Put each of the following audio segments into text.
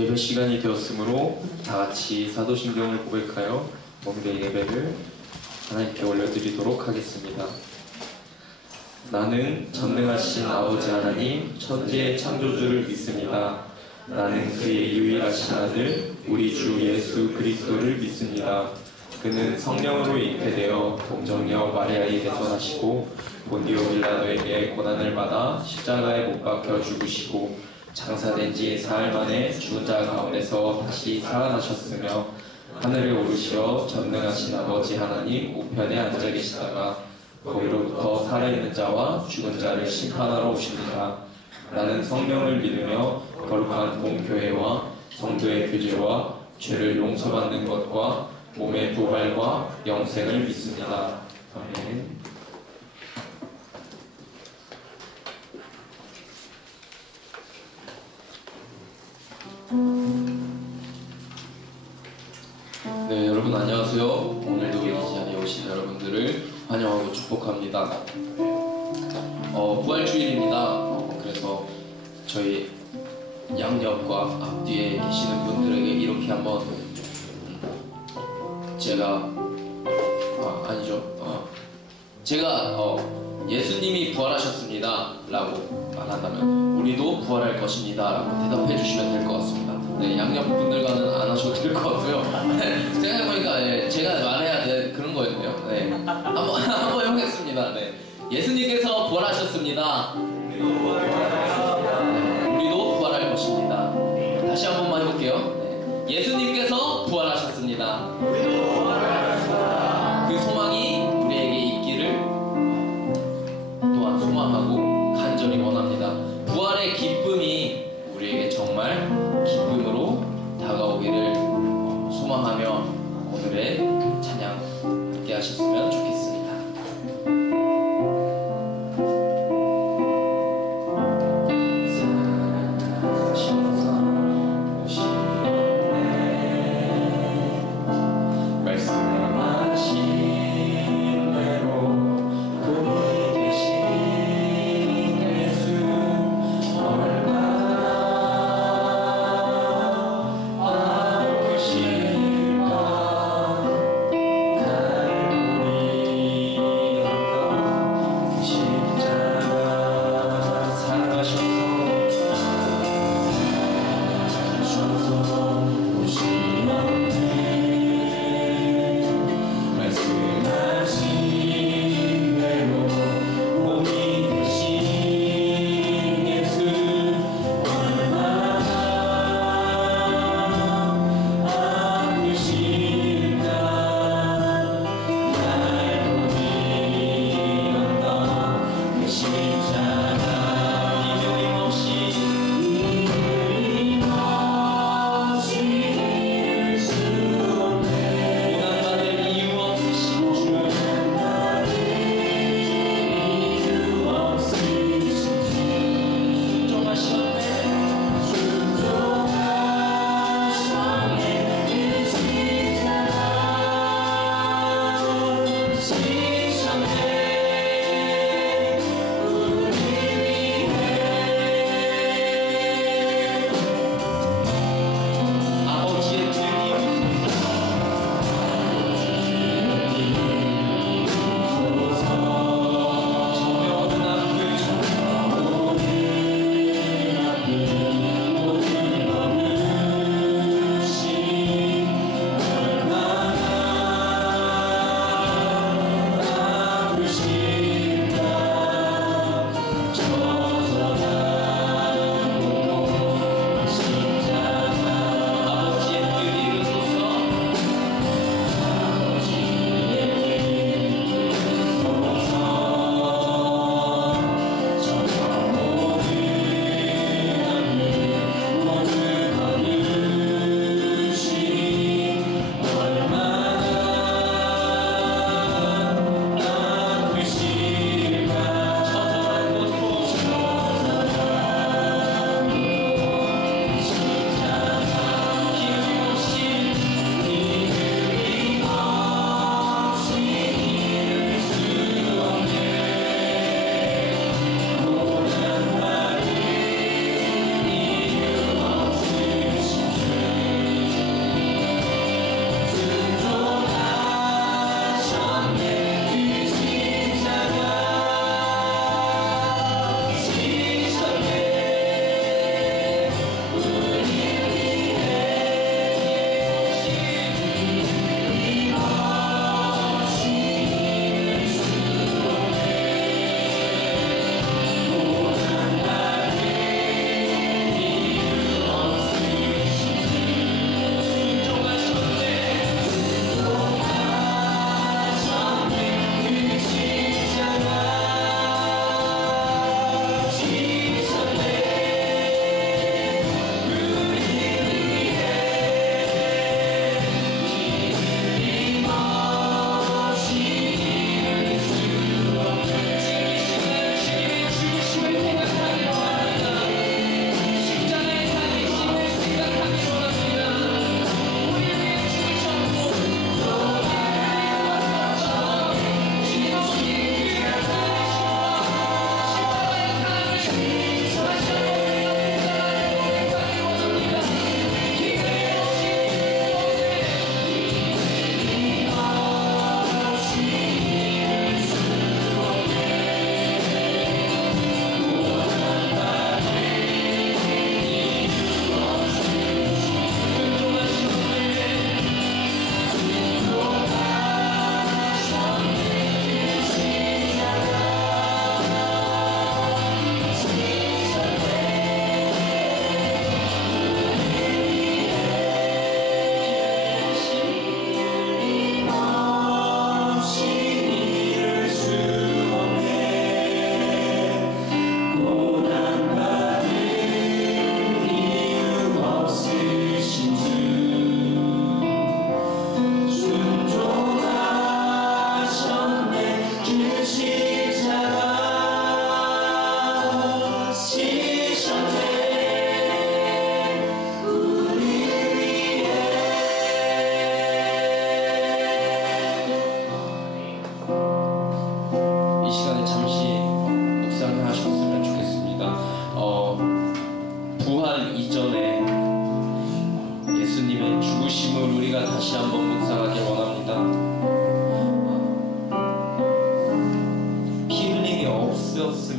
예배 시간이 되었으므로 다 같이 사도신경을 고백하여 멍게 예배를 하나님께 올려드리도록 하겠습니다. 나는 전능하신 아버지 하나님 천지의 창조주를 믿습니다. 나는 그의 유일하신 아들 우리 주 예수 그리스도를 믿습니다. 그는 성령으로 잉태되어 동정녀 마리아에게서 나시고 본디오 빌라도에게 고난을 받아 십자가에 못 박혀 죽으시고 장사된 지 사흘 만에 죽은 자 가운데서 다시 살아나셨으며 하늘에 오르시어 전능하신 아버지 하나님 우편에 앉아 계시다가 거기로부터 살아있는 자와 죽은 자를 심판하러 오십니다. 나는 성령을 믿으며 거룩한 공교회와 성도의 교제와 죄를 용서받는 것과 몸의 부활과 영생을 믿습니다. 아멘. 네, 여러분 안녕하세요. 오늘도 이 자리에 오신 여러분들을 환영하고 축복합니다. 부활주일입니다. 그래서 저희 양옆과 앞뒤에 계시는 분들에게 이렇게 한번 제가 예수님이 부활하셨습니다 라고 말한다면 우리도 부활할 것입니다 라고 대답해 주시면 될 것 같습니다. 네, 양옆 분들과는 안 하셔도 될 것 같고요. 생각해보니까 제가 말해야 될 그런 거였네요. 네, 한번 해보겠습니다. 네, 예수님께서 부활하셨습니다. 네, 우리도 부활할 것입니다. 다시 한 번만 해볼게요. 네, 예수님께서 부활하셨습니다. 그 소망이 우리에게 있기를 또한 소망하고 간절히 원합니다. 부활의 기쁨이 우리에게 정말 기쁨으로 다가오기를 소망하며 오늘의 찬양 함께 하셨으면 좋겠습니다. 살아나셔서 오시었네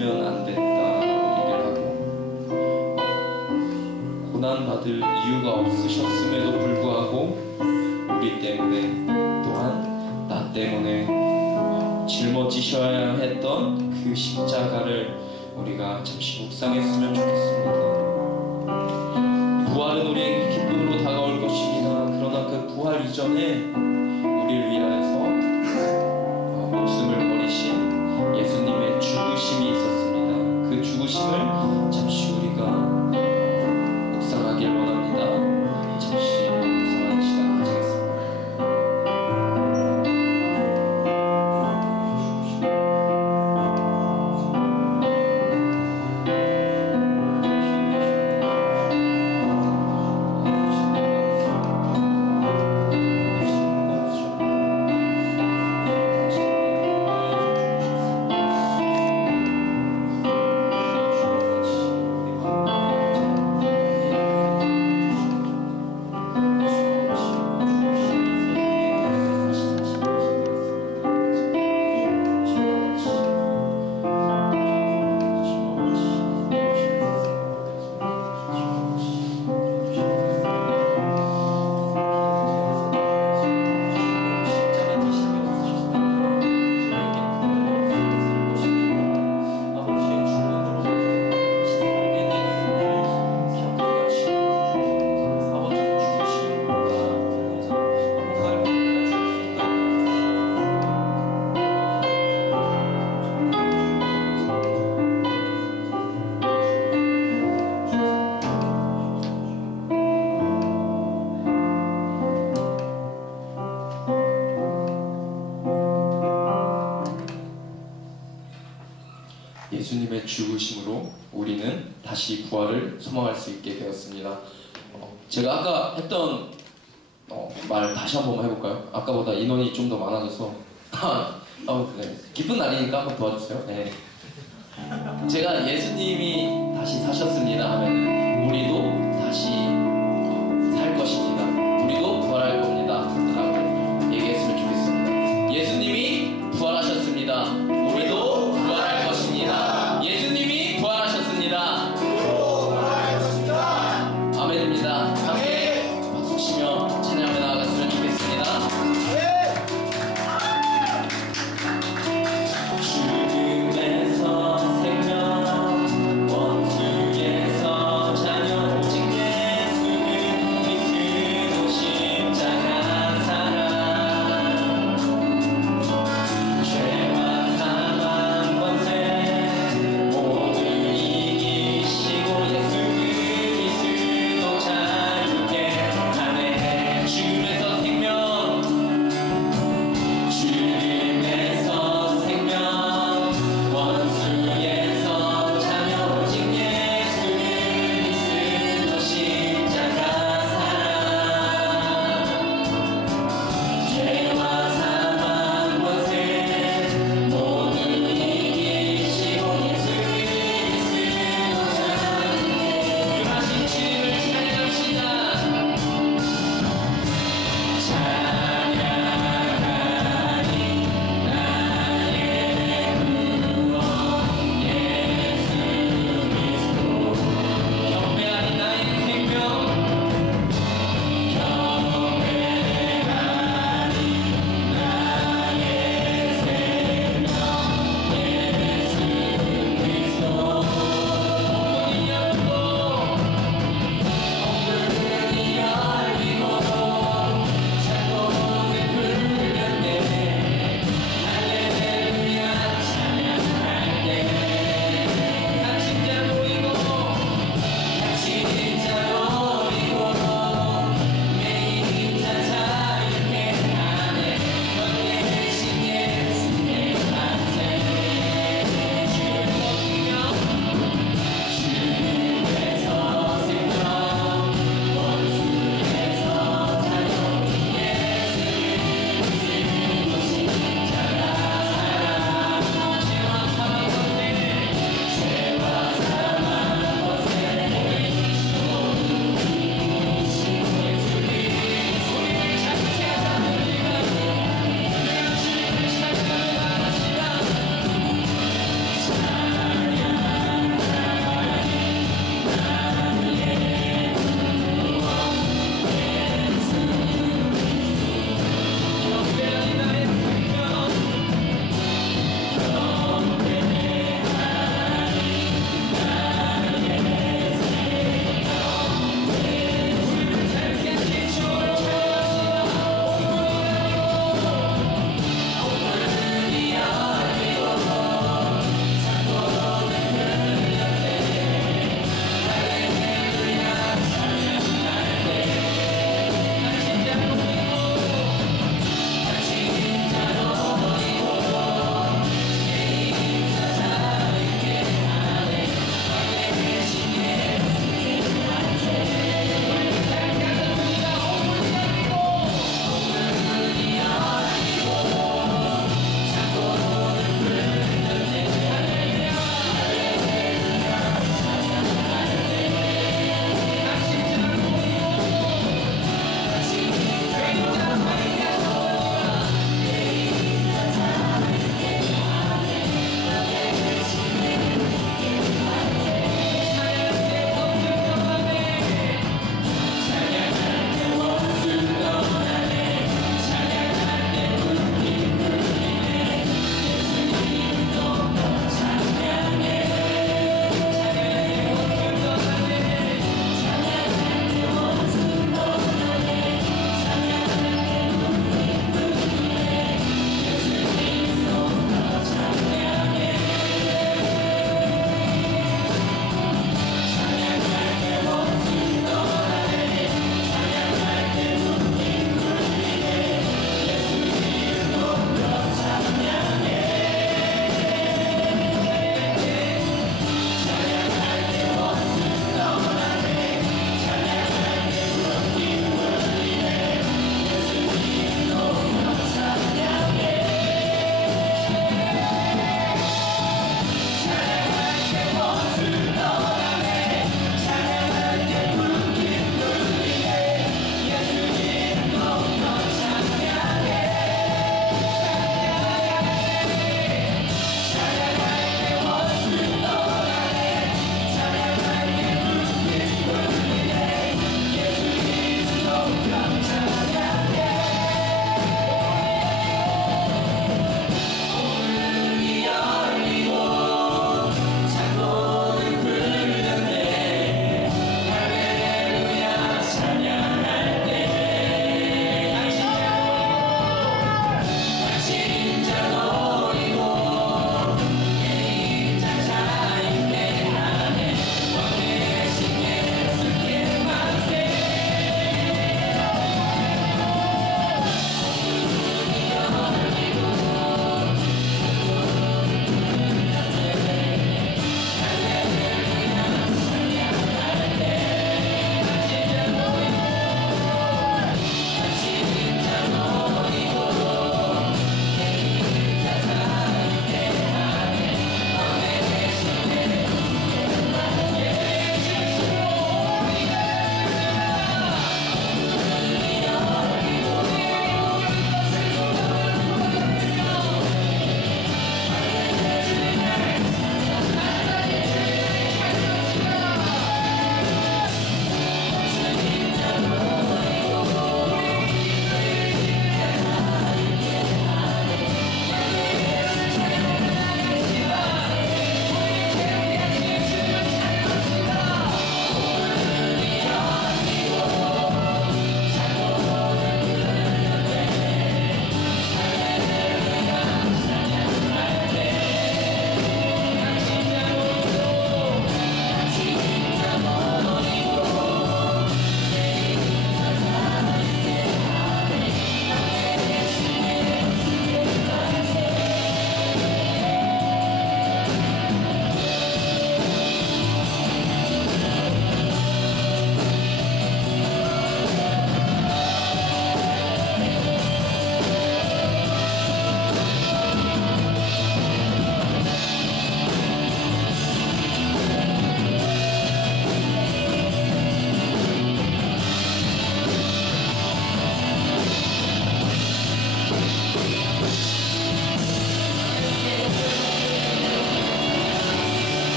있었으면 안 됐다라고 얘기를 하고, 고난받을 이유가 없으셨음에도 불구하고 우리 때문에, 또한 나 때문에 짊어지셔야 했던 그 십자가를 우리가 잠시 묵상했으면 좋겠습니다. 부활은 우리에게 기쁨으로 다가올 것입니다. 그러나 그 부활 이전에 우리를 위하여서 목숨을 버리신 예수님의 죽으심이 있었습니다. 그 죽으심을 잠시 우리가 묵상하길 원합니다. 잠시 묵상하는 시간 가지겠습니다. 예수님의 죽으심으로 우리는 다시 부활을 소망할 수 있게 되었습니다. 제가 아까 했던 말 다시 한 번만 해볼까요? 아까보다 인원이 좀 더 많아져서 네. 기쁜 날이니까 한번 도와주세요. 네. 제가 예수님이 다시 사셨습니다 하면 우리도 다시 살 것입니다. 우리도 부활할 겁니다 라고 얘기했으면 좋겠습니다. 예수님이 부활하셨습니다. 우리도 부활할 것입니다. 예수님이 부활하셨습니다. 아멘입니다. 함께 박수 치며 찬양하며 나아갔으면 좋겠습니다. 죽음에서 생명, 원수에서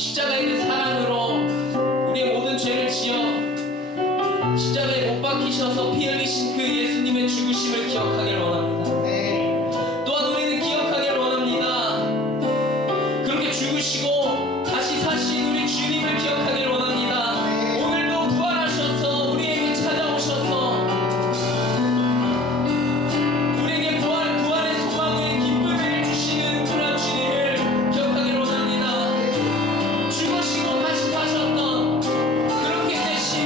십자가의 그 사랑으로 우리의 모든 죄를 지어 십자가에 못 박히셔서 피 흘리신 그 예수님의 죽으심을 기억하길 원합니다. 또한 우리는 기억하길 원합니다. 그렇게 죽으시고 다시 사신 우리 주님을 기억하길 원합니다. 오늘도 부활하셔서 우리에게 찾아오셔서 우리에게 부활의 소망의 기쁨을 주시는 그런 주님을 기억하길 원합니다. 죽으시고 다시 사셨던 그렇게 되신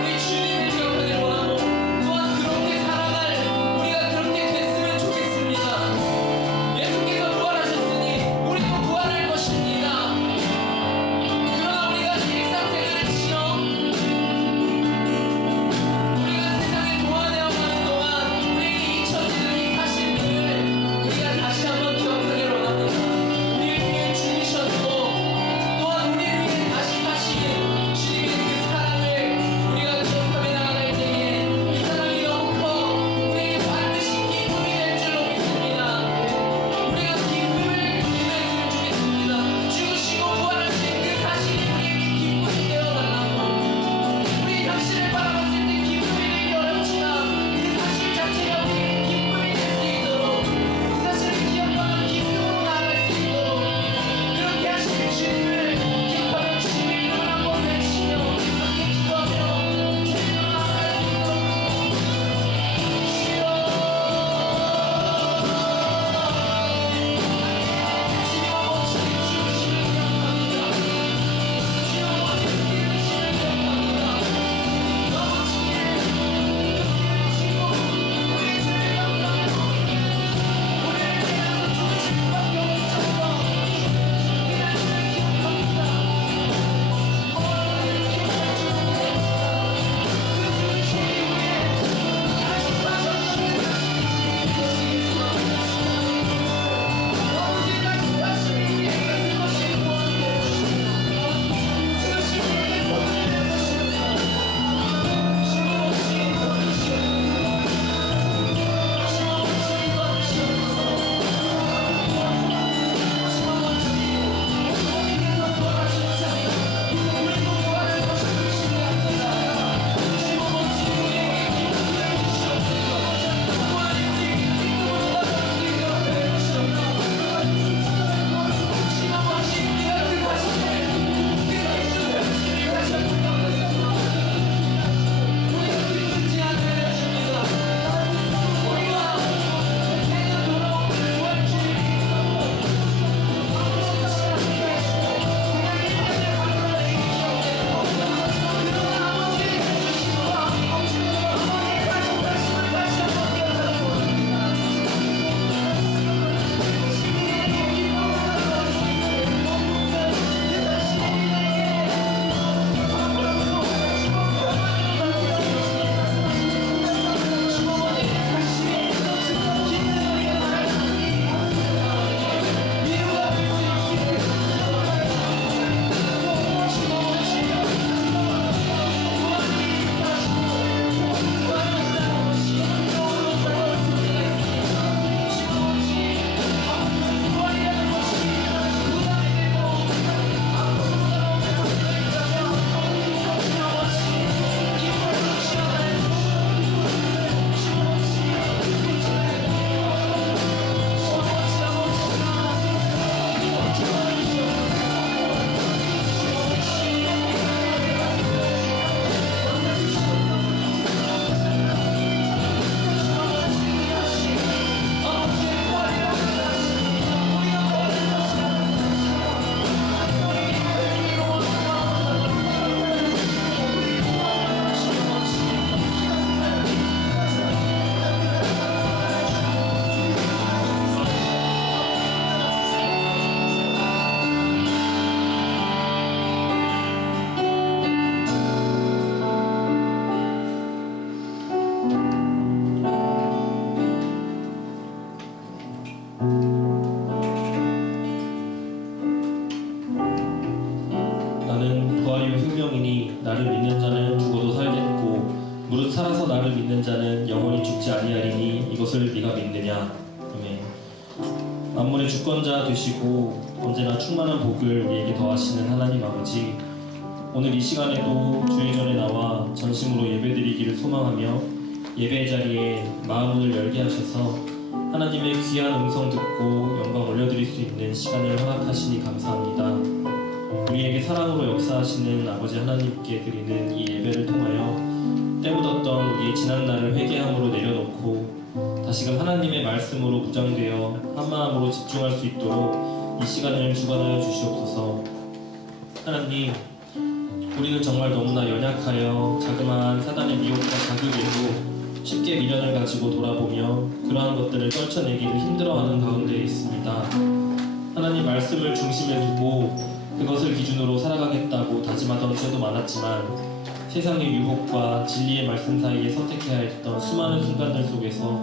우리 주님을 기억하길 원하고, 또한 그렇게 살아갈 우리가 그렇게 됐으면 좋겠습니다. 예수께서 부활하셨으니 우리도 부활할 것입니다. 그러나 우리가 일상생활을 지어 우리가 세상에 동화되어 가는 동안 우리에게 잊혀지는 이 사실들을 우리가 다시 한번 기억하길 원합니다. 우리를 위해 죽으셨고 또한 우리를 위해 다시 사시는 주님의 그 사랑을 우리가 기억하며 나아갈 때에 이 사랑이 너무 커 우리에게 반드시 기쁨이 될 줄로 믿습니다. 우리가 기쁨을 누렸으면 좋겠습니다. 죽으시고 부활하신 그 사실이 우리에게 기쁨이 되어달라고. 우리 당신을 바라봤을 때 기쁨이 되기 어렵지만 그 사실 자체가 우리에게 기쁨이 될 수 있도록, 그 사실을 기억하며 기쁨으로 나아갈 수 있도록 그렇게 하시는 주님을 기억하며 주님의 이름을 한번 외치며 함께 기도하며 주님으로 나아갈 수 있도록 주여 주님 아버지 죽으심을 기억합니다. 주여 아버지 피 흘리심을 기억합니다. 너무 주님 죽으시고 우리의 죄를 감당하고 우리를 위하여 죽으신 수밖에 없으셔서 그날 주를 기억합니다. 오늘 기억해 주옵소서. 그 죽으심이 우리의 다시 사셨던 그 사실이 어느새까지 다시 우리에게 그것이 구원이 되었습니다. 죽으신 우리의 손을 내놓으시옵소서. 나를 믿는 자는 죽어도 살겠고 무릇 살아서 나를 믿는 자는 영원히 죽지 아니하리니 이것을 네가 믿느냐. 아멘. 만물의 주권자 되시고 언제나 충만한 복을 우리에게 더하시는 하나님 아버지, 오늘 이 시간에도 주의 전에 나와 전심으로 예배드리기를 소망하며 예배의 자리에 마음을 열게 하셔서 하나님의 귀한 음성 듣고 영광 올려드릴 수 있는 시간을 허락하시니 감사합니다. 우리에게 사랑으로 역사하시는 아버지 하나님께 드리는 이 예배를 통하여 때묻었던 우리의 지난 날을 회개함으로 내려놓고 다시금 하나님의 말씀으로 무장되어 한마음으로 집중할 수 있도록 이 시간을 주관하여 주시옵소서. 하나님, 우리는 정말 너무나 연약하여 자그마한 사단의 미혹과 자극에도 쉽게 미련을 가지고 돌아보며 그러한 것들을 떨쳐내기를 힘들어하는 가운데 있습니다. 하나님 말씀을 중심에 두고 그것을 기준으로 살아가겠다고 다짐하던 때도 많았지만 세상의 유혹과 진리의 말씀 사이에 선택해야 했던 수많은 순간들 속에서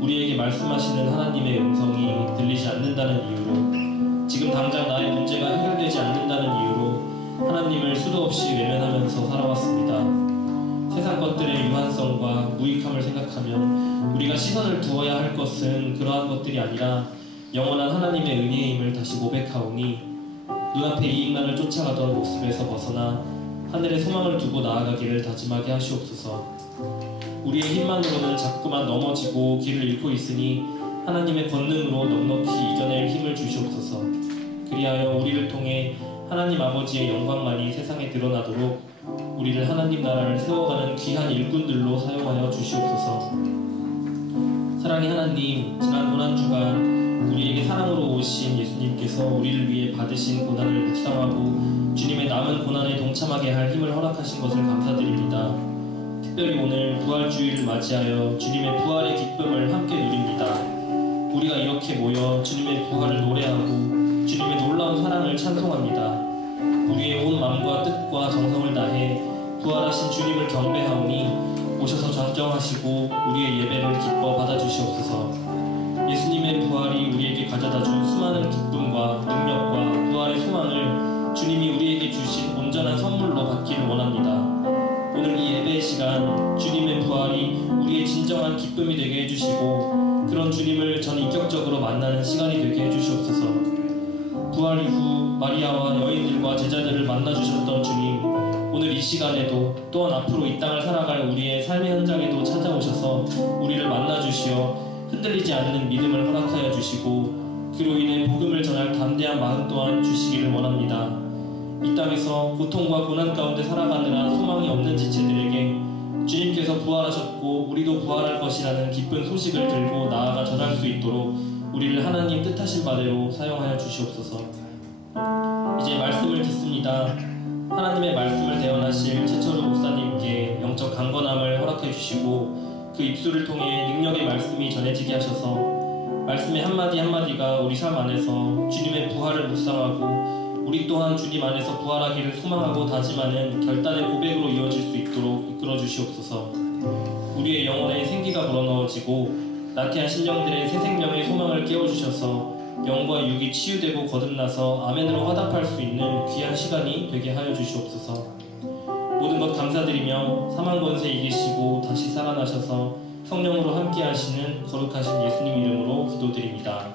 우리에게 말씀하시는 하나님의 음성이 들리지 않는다는 이유로, 지금 당장 나의 문제가 해결되지 않는다는 이유로 하나님을 수도 없이 외면하면서 살아왔습니다. 세상 것들의 유한성과 무익함을 생각하면 우리가 시선을 두어야 할 것은 그러한 것들이 아니라 영원한 하나님의 은혜임을 다시 고백하오니 눈앞의 이익만을 쫓아가던 모습에서 벗어나 하늘의 소망을 두고 나아가기를 다짐하게 하시옵소서. 우리의 힘만으로는 자꾸만 넘어지고 길을 잃고 있으니 하나님의 권능으로 넉넉히 이겨낼 힘을 주시옵소서. 그리하여 우리를 통해 하나님 아버지의 영광만이 세상에 드러나도록 우리를 하나님 나라를 세워가는 귀한 일꾼들로 사용하여 주시옵소서. 사랑의 하나님, 지난 고난 주간 우리에게 사랑으로 오신 예수님께서 우리를 위해 받으신 고난을 묵상하고 주님의 남은 고난에 동참하게 할 힘을 허락하신 것을 감사드립니다. 특별히 오늘 부활주의를 맞이하여 주님의 부활의 기쁨을 함께 누립니다. 우리가 이렇게 모여 주님의 부활을 노래하고 주님의 놀라운 사랑을 찬송합니다. 우리의 온 마음과 뜻과 정성을 다해 부활하신 주님을 경배하오니 오셔서 좌정하시고 우리의 예배를 기뻐 받아주시옵소서. 예수님의 부활이 우리에게 가져다준 수많은 기쁨과 능력과 부활의 소망을 주님이 우리에게 주신 온전한 선물로 받기를 원합니다. 오늘 이 예배의 시간 주님의 부활이 우리의 진정한 기쁨이 되게 해주시고 그런 주님을 전인격적으로 만나는 시간이 되게 해주시옵소서. 부활 이후 마리아와 여인들과 제자들을 만나주셨던 주님, 오늘 이 시간에도 또한 앞으로 이 땅을 살아갈 우리의 삶의 현장에도 찾아오셔서 우리를 만나주시어 흔들리지 않는 믿음을 허락하여 주시고 그로 인해 복음을 전할 담대한 마음 또한 주시기를 원합니다. 이 땅에서 고통과 고난 가운데 살아가느라 소망이 없는 지체들에게 주님께서 부활하셨고 우리도 부활할 것이라는 기쁜 소식을 들고 나아가 전할 수 있도록 우리를 하나님 뜻하신 바대로 사용하여 주시옵소서. 이제 말씀을 듣습니다. 하나님의 말씀을 대언하실 최철우 목사님께 영적 강건함을 허락해 주시고 그 입술을 통해 능력의 말씀이 전해지게 하셔서 말씀의 한마디 한마디가 우리 삶 안에서 주님의 부활을 묵상하고 우리 또한 주님 안에서 부활하기를 소망하고 다짐하는 결단의 고백으로 이어질 수 있도록 이끌어 주시옵소서. 우리의 영혼에 생기가 불어넣어지고 나태한 심령들의 새 생명의 소망을 깨워주셔서 영과 육이 치유되고 거듭나서 아멘으로 화답할 수 있는 귀한 시간이 되게 하여 주시옵소서. 모든 것 감사드리며 사망 권세 이기시고 다시 살아나셔서 성령으로 함께 하시는 거룩하신 예수님 이름으로 기도드립니다.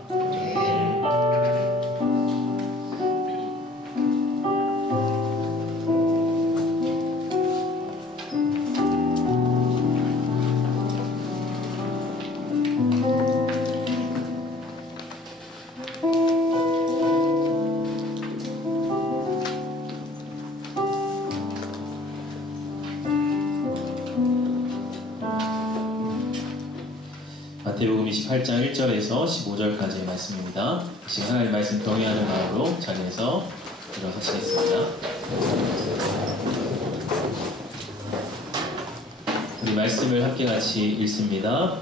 마태복음 28장 1절에서 15절까지의 말씀입니다. 지금 하나님 말씀 동의하는 마음으로 자리에서 일어서시겠습니다. 우리 말씀을 함께 같이 읽습니다.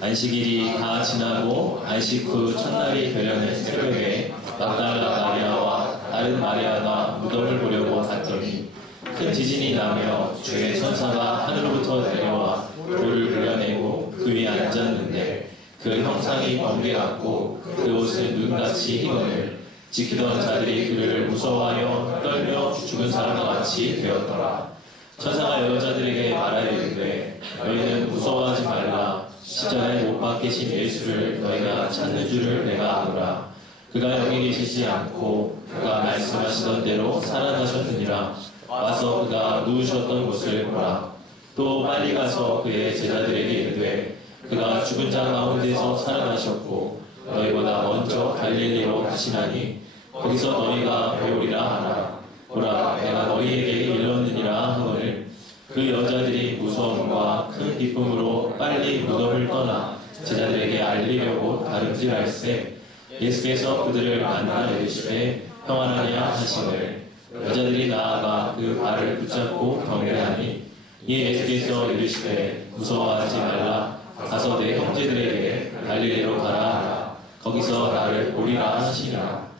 안식일이 다 지나고 안식 후 첫날이 되려는 새벽에 막달라 마리아와 다른 마리아가 무덤을 보려고 갔더니 큰 지진이 나며 주의 천사가 하늘로부터 내려와 돌을 불려내고 그 위에 앉았는데 그 형상이 번개 같고 그 옷은 눈같이 희거늘 지키던 자들이 그를 무서워하여 떨며 죽은 사람과 같이 되었더라. 천사가 여자들에게 말하이르되 너희는 무서워하지 말라. 십자가에 못 박히신 예수를 너희가 찾는 줄을 내가 아노라. 그가 여기 계시지 않고 그가 말씀하시던 대로 살아나셨느니라. 와서 그가 누우셨던 곳을 보라. 또 빨리 가서 그의 제자들에게 이르되 그가 죽은 자 가운데서 살아나셨고 너희보다 먼저 갈릴리로 가시나니 거기서 너희가 배우리라 하라. 보라, 내가 너희에게 일렀느니라 하거늘 그 여자들이 무서움과 큰 기쁨으로 빨리 무덤을 떠나 제자들에게 알리려고 다름질할세. 예수께서 그들을 만나 이르시되 평안하냐 하시늘 여자들이 나아가 그 발을 붙잡고 경배하니 이에 예수께서 이르시되 무서워하지 말라. 가서 내 형제들에게 갈릴리로 가라 하라. 거기서 나를 보리라 하시니라.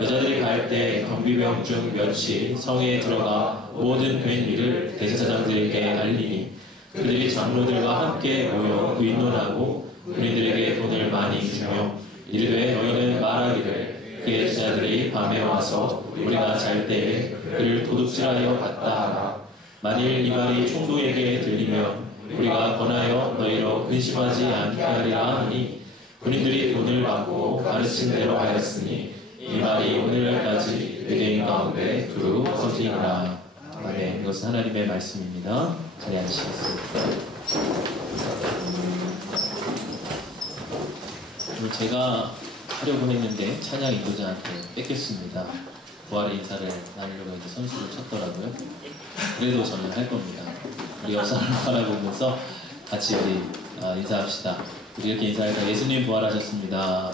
여자들이 갈 때 경비병 중 몇이 성에 들어가 모든 된 일을 대제사장들에게 알리니 그들이 장로들과 함께 모여 의논하고 그들에게 돈을 많이 주며 이르되 너희는 말하기를 그의 제자들이 밤에 와서 우리가 잘 때에 그를 도둑질하여 갔다 하라. 만일 이 말이 총독에게 들리면 우리가 권하여 너희로 근심하지 않게 하리라 하니 군인들이 돈을 받고 가르친 대로 하였으니 이 말이 오늘날까지 유대인 가운데 두루 퍼지니라. 아멘. 이것은 하나님의 말씀입니다. 자리에 앉으시겠습니다. 오늘 제가 하려고 했는데 찬양 인도자한테 뺏겼습니다. 부활의 인사를 나누려고 이제 선수를 쳤더라고요. 그래도 저는 할 겁니다. 우리 옆사람 바라보면서 같이 우리 인사합시다. 우리 이렇게 인사할까? 예수님 부활하셨습니다.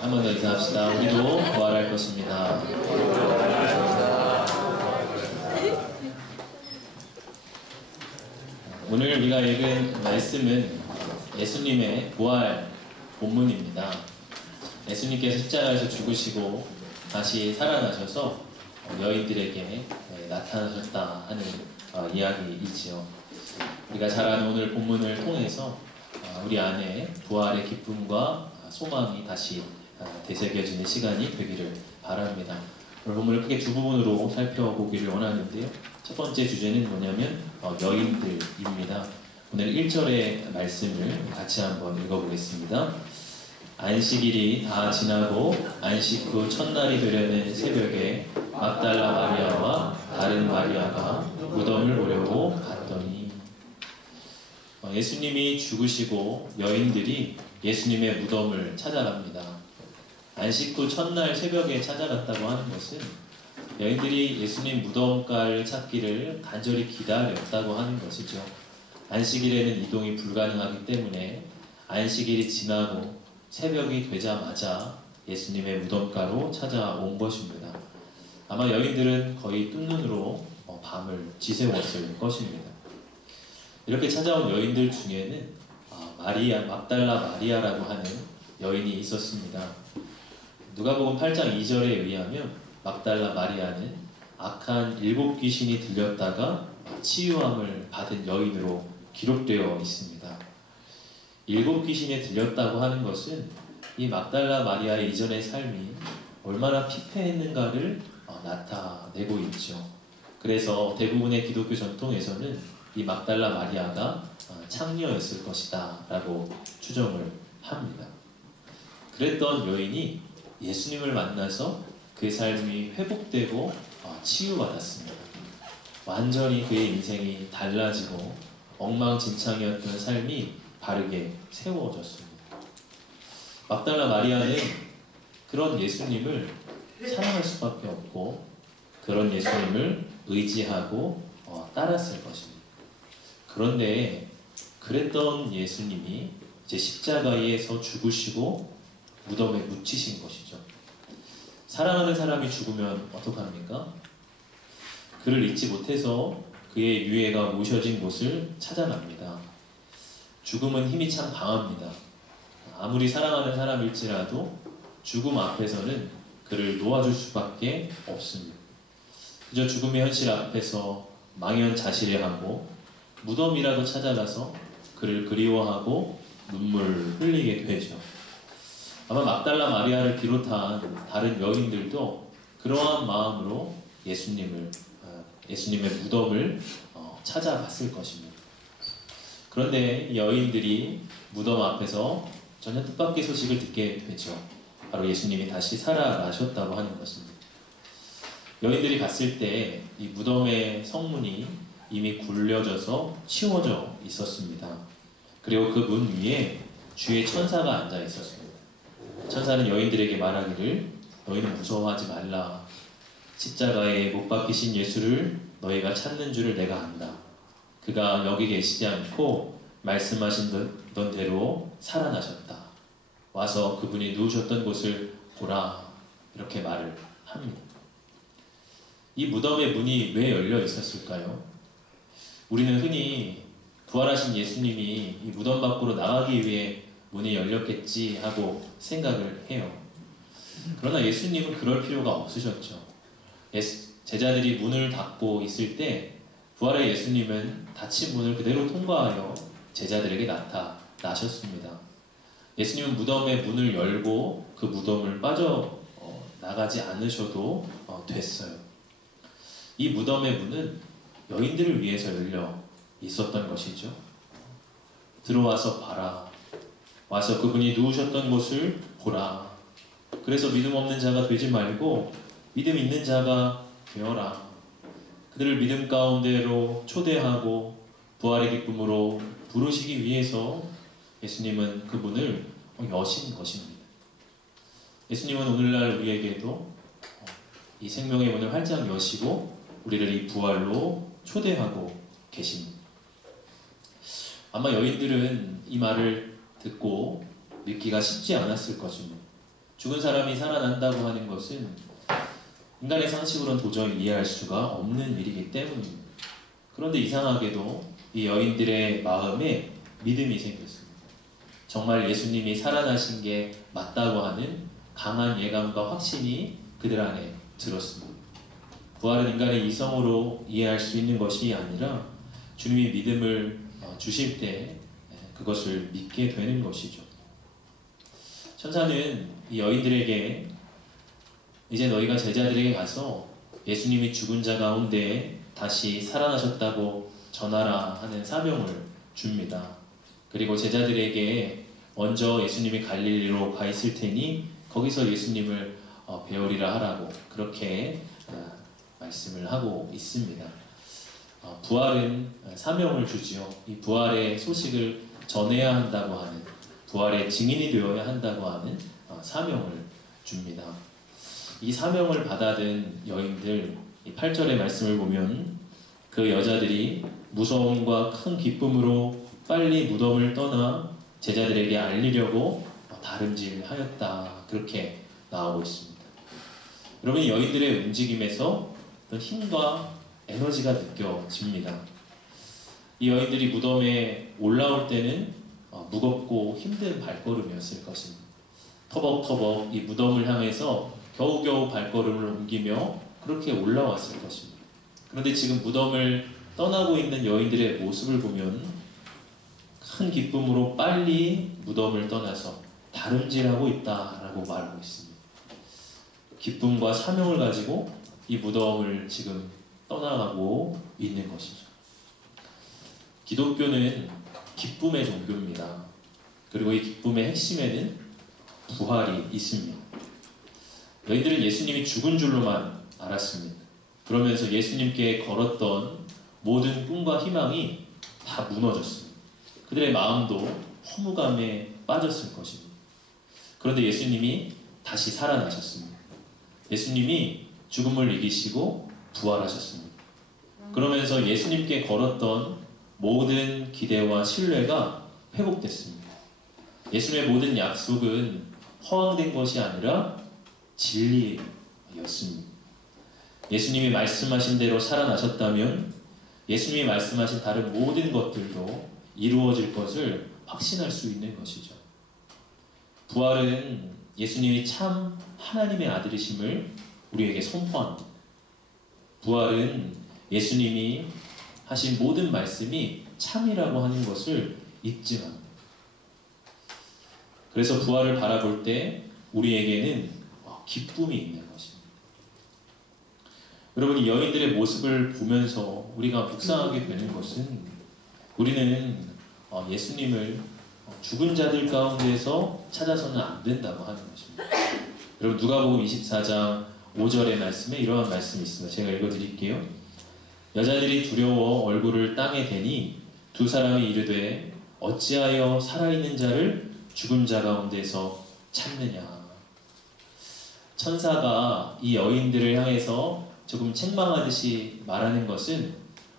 한 번 더 인사합시다. 우리도 부활할 것입니다. 오늘 우리가 읽은 말씀은 예수님의 부활 본문입니다. 예수님께서 십자가에서 죽으시고 다시 살아나셔서 여인들에게 나타나셨다 하는 이야기이지요. 우리가 잘 아는 오늘 본문을 통해서 우리 안에 부활의 기쁨과 소망이 다시 되새겨지는 시간이 되기를 바랍니다. 오늘 본문을 크게 두 부분으로 살펴보기를 원하는데요. 첫 번째 주제는 뭐냐면 여인들입니다. 오늘 1절의 말씀을 같이 한번 읽어보겠습니다. 안식일이 다 지나고 안식 후 첫날이 되려는 새벽에 막달라 마리아와 다른 마리아가 무덤을 보려고 갔더니 예수님이 죽으시고 여인들이 예수님의 무덤을 찾아갑니다. 안식 후 첫날 새벽에 찾아갔다고 하는 것은 여인들이 예수님 무덤가를 찾기를 간절히 기다렸다고 하는 것이죠. 안식일에는 이동이 불가능하기 때문에 안식일이 지나고 새벽이 되자마자 예수님의 무덤가로 찾아온 것입니다. 아마 여인들은 거의 뜬눈으로 밤을 지새웠을 것입니다. 이렇게 찾아온 여인들 중에는 마리아, 막달라 마리아라고 하는 여인이 있었습니다. 누가복음 8장 2절에 의하면 막달라 마리아는 악한 7 귀신이 들렸다가 치유함을 받은 여인으로 기록되어 있습니다. 7 귀신이 들렸다고 하는 것은 이 막달라 마리아의 이전의 삶이 얼마나 피폐했는가를 나타내고 있죠. 그래서 대부분의 기독교 전통에서는 이 막달라 마리아가 창녀였을 것이다 라고 추정을 합니다. 그랬던 여인이 예수님을 만나서 그의 삶이 회복되고 치유받았습니다. 완전히 그의 인생이 달라지고 엉망진창이었던 삶이 바르게 세워졌습니다. 막달라 마리아는 그런 예수님을 사랑할 수밖에 없고 그런 예수님을 의지하고 따랐을 것입니다. 그런데 그랬던 예수님이 이제 십자가에서 죽으시고 무덤에 묻히신 것이죠. 사랑하는 사람이 죽으면 어떡합니까? 그를 잊지 못해서 그의 유해가 모셔진 곳을 찾아갑니다. 죽음은 힘이 참 강합니다. 아무리 사랑하는 사람일지라도 죽음 앞에서는 그를 놓아줄 수밖에 없습니다. 그저 죽음의 현실 앞에서 망연자실해하고 무덤이라도 찾아가서 그를 그리워하고 눈물 흘리게 되죠. 아마 막달라 마리아를 비롯한 다른 여인들도 그러한 마음으로 예수님의 무덤을 찾아갔을 것입니다. 그런데 여인들이 무덤 앞에서 전혀 뜻밖의 소식을 듣게 되죠. 바로 예수님이 다시 살아나셨다고 하는 것입니다. 여인들이 갔을 때 이 무덤의 성문이 이미 굴려져서 치워져 있었습니다. 그리고 그 문 위에 주의 천사가 앉아 있었습니다. 천사는 여인들에게 말하기를 너희는 무서워하지 말라. 십자가에 못 박히신 예수를 너희가 찾는 줄을 내가 안다. 그가 여기 계시지 않고 말씀하신 대로 살아나셨다. 와서 그분이 누우셨던 곳을 보라. 이렇게 말을 합니다. 이 무덤의 문이 왜 열려 있었을까요? 우리는 흔히 부활하신 예수님이 이 무덤 밖으로 나가기 위해 문이 열렸겠지 하고 생각을 해요. 그러나 예수님은 그럴 필요가 없으셨죠. 제자들이 문을 닫고 있을 때 부활의 예수님은 닫힌 문을 그대로 통과하여 제자들에게 나타나셨습니다. 예수님은 무덤의 문을 열고 그 무덤을 빠져 나가지 않으셔도 됐어요. 이 무덤의 문은 여인들을 위해서 열려 있었던 것이죠. 들어와서 봐라. 와서 그분이 누우셨던 곳을 보라. 그래서 믿음 없는 자가 되지 말고 믿음 있는 자가 되어라. 그들을 믿음 가운데로 초대하고 부활의 기쁨으로 부르시기 위해서 예수님은 그 문을 여신 것입니다. 예수님은 오늘날 우리에게도 이 생명의 문을 활짝 여시고 우리를 이 부활로 초대하고 계십니다. 아마 여인들은 이 말을 듣고 믿기가 쉽지 않았을 것입니다. 죽은 사람이 살아난다고 하는 것은 인간의 상식으로는 도저히 이해할 수가 없는 일이기 때문입니다. 그런데 이상하게도 이 여인들의 마음에 믿음이 생겼습니다. 정말 예수님이 살아나신 게 맞다고 하는 강한 예감과 확신이 그들 안에 들었습니다. 부활은 인간의 이성으로 이해할 수 있는 것이 아니라 주님이 믿음을 주실 때 그것을 믿게 되는 것이죠. 천사는 이 여인들에게 이제 너희가 제자들에게 가서 예수님이 죽은 자 가운데 다시 살아나셨다고 전하라 하는 사명을 줍니다. 그리고 제자들에게 먼저 예수님이 갈릴리로 가 있을 테니 거기서 예수님을 배우리라 하라고 그렇게 말씀을 하고 있습니다. 부활은 사명을 주지요. 이 부활의 소식을 전해야 한다고 하는, 부활의 증인이 되어야 한다고 하는 사명을 줍니다. 이 사명을 받아든 여인들, 이 8절의 말씀을 보면 그 여자들이 무서움과 큰 기쁨으로 빨리 무덤을 떠나 제자들에게 알리려고 다름질하였다. 그렇게 나오고 있습니다. 여러분, 여인들의 움직임에서 어떤 힘과 에너지가 느껴집니다. 이 여인들이 무덤에 올라올 때는 무겁고 힘든 발걸음이었을 것입니다. 터벅터벅 이 무덤을 향해서 겨우겨우 발걸음을 옮기며 그렇게 올라왔을 것입니다. 그런데 지금 무덤을 떠나고 있는 여인들의 모습을 보면 큰 기쁨으로 빨리 무덤을 떠나서 다름질하고 있다라고 말하고 있습니다. 기쁨과 사명을 가지고 이 무덤을 지금 떠나가고 있는 것이죠. 기독교는 기쁨의 종교입니다. 그리고 이 기쁨의 핵심에는 부활이 있습니다. 너희들은 예수님이 죽은 줄로만 알았습니다. 그러면서 예수님께 걸었던 모든 꿈과 희망이 다 무너졌습니다. 그들의 마음도 허무감에 빠졌을 것입니다. 그런데 예수님이 다시 살아나셨습니다. 예수님이 죽음을 이기시고 부활하셨습니다. 그러면서 예수님께 걸었던 모든 기대와 신뢰가 회복됐습니다. 예수님의 모든 약속은 허황된 것이 아니라 진리였습니다. 예수님이 말씀하신 대로 살아나셨다면 예수님이 말씀하신 다른 모든 것들도 이루어질 것을 확신할 수 있는 것이죠. 부활은 예수님이 참 하나님의 아들이심을 우리에게 선포합니다. 부활은 예수님이 하신 모든 말씀이 참이라고 하는 것을 입증합니다. 그래서 부활을 바라볼 때 우리에게는 기쁨이 있는 것입니다. 여러분, 이 여인들의 모습을 보면서 우리가 묵상하게 되는 것은 우리는 예수님을 죽은 자들 가운데서 찾아서는 안 된다고 하는 것입니다. 여러분 누가복음 24장 5절의 말씀에 이러한 말씀이 있습니다. 제가 읽어드릴게요. 여자들이 두려워 얼굴을 땅에 대니 두 사람이 이르되 어찌하여 살아있는 자를 죽은 자 가운데서 찾느냐. 천사가 이 여인들을 향해서 조금 책망하듯이 말하는 것은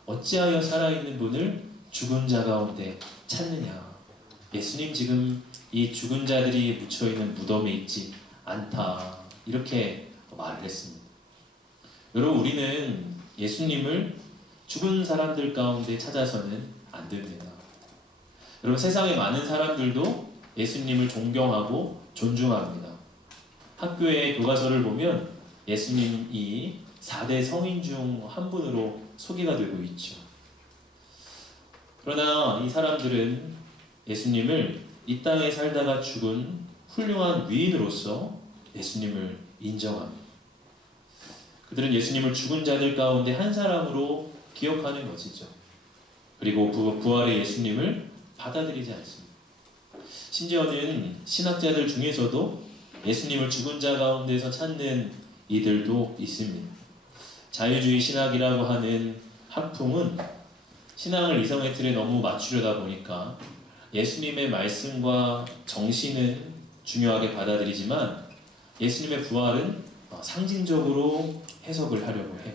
어찌하여 살아있는 분을 죽은 자 가운데 찾느냐. 예수님 지금 이 죽은 자들이 묻혀있는 무덤에 있지 않다. 이렇게 말을 했습니다. 여러분 우리는 예수님을 죽은 사람들 가운데 찾아서는 안 됩니다. 여러분 세상에 많은 사람들도 예수님을 존경하고 존중합니다. 학교의 교과서를 보면 예수님이 4대 성인 중 한 분으로 소개가 되고 있죠. 그러나 이 사람들은 예수님을 이 땅에 살다가 죽은 훌륭한 위인으로서 예수님을 인정합니다. 그들은 예수님을 죽은 자들 가운데 한 사람으로 기억하는 것이죠. 그리고 부활의 예수님을 받아들이지 않습니다. 심지어는 신학자들 중에서도 예수님을 죽은 자 가운데서 찾는 이들도 있습니다. 자유주의 신학이라고 하는 학풍은 신앙을 이성의 틀에 너무 맞추려다 보니까 예수님의 말씀과 정신은 중요하게 받아들이지만 예수님의 부활은 상징적으로 해석을 하려고 해요.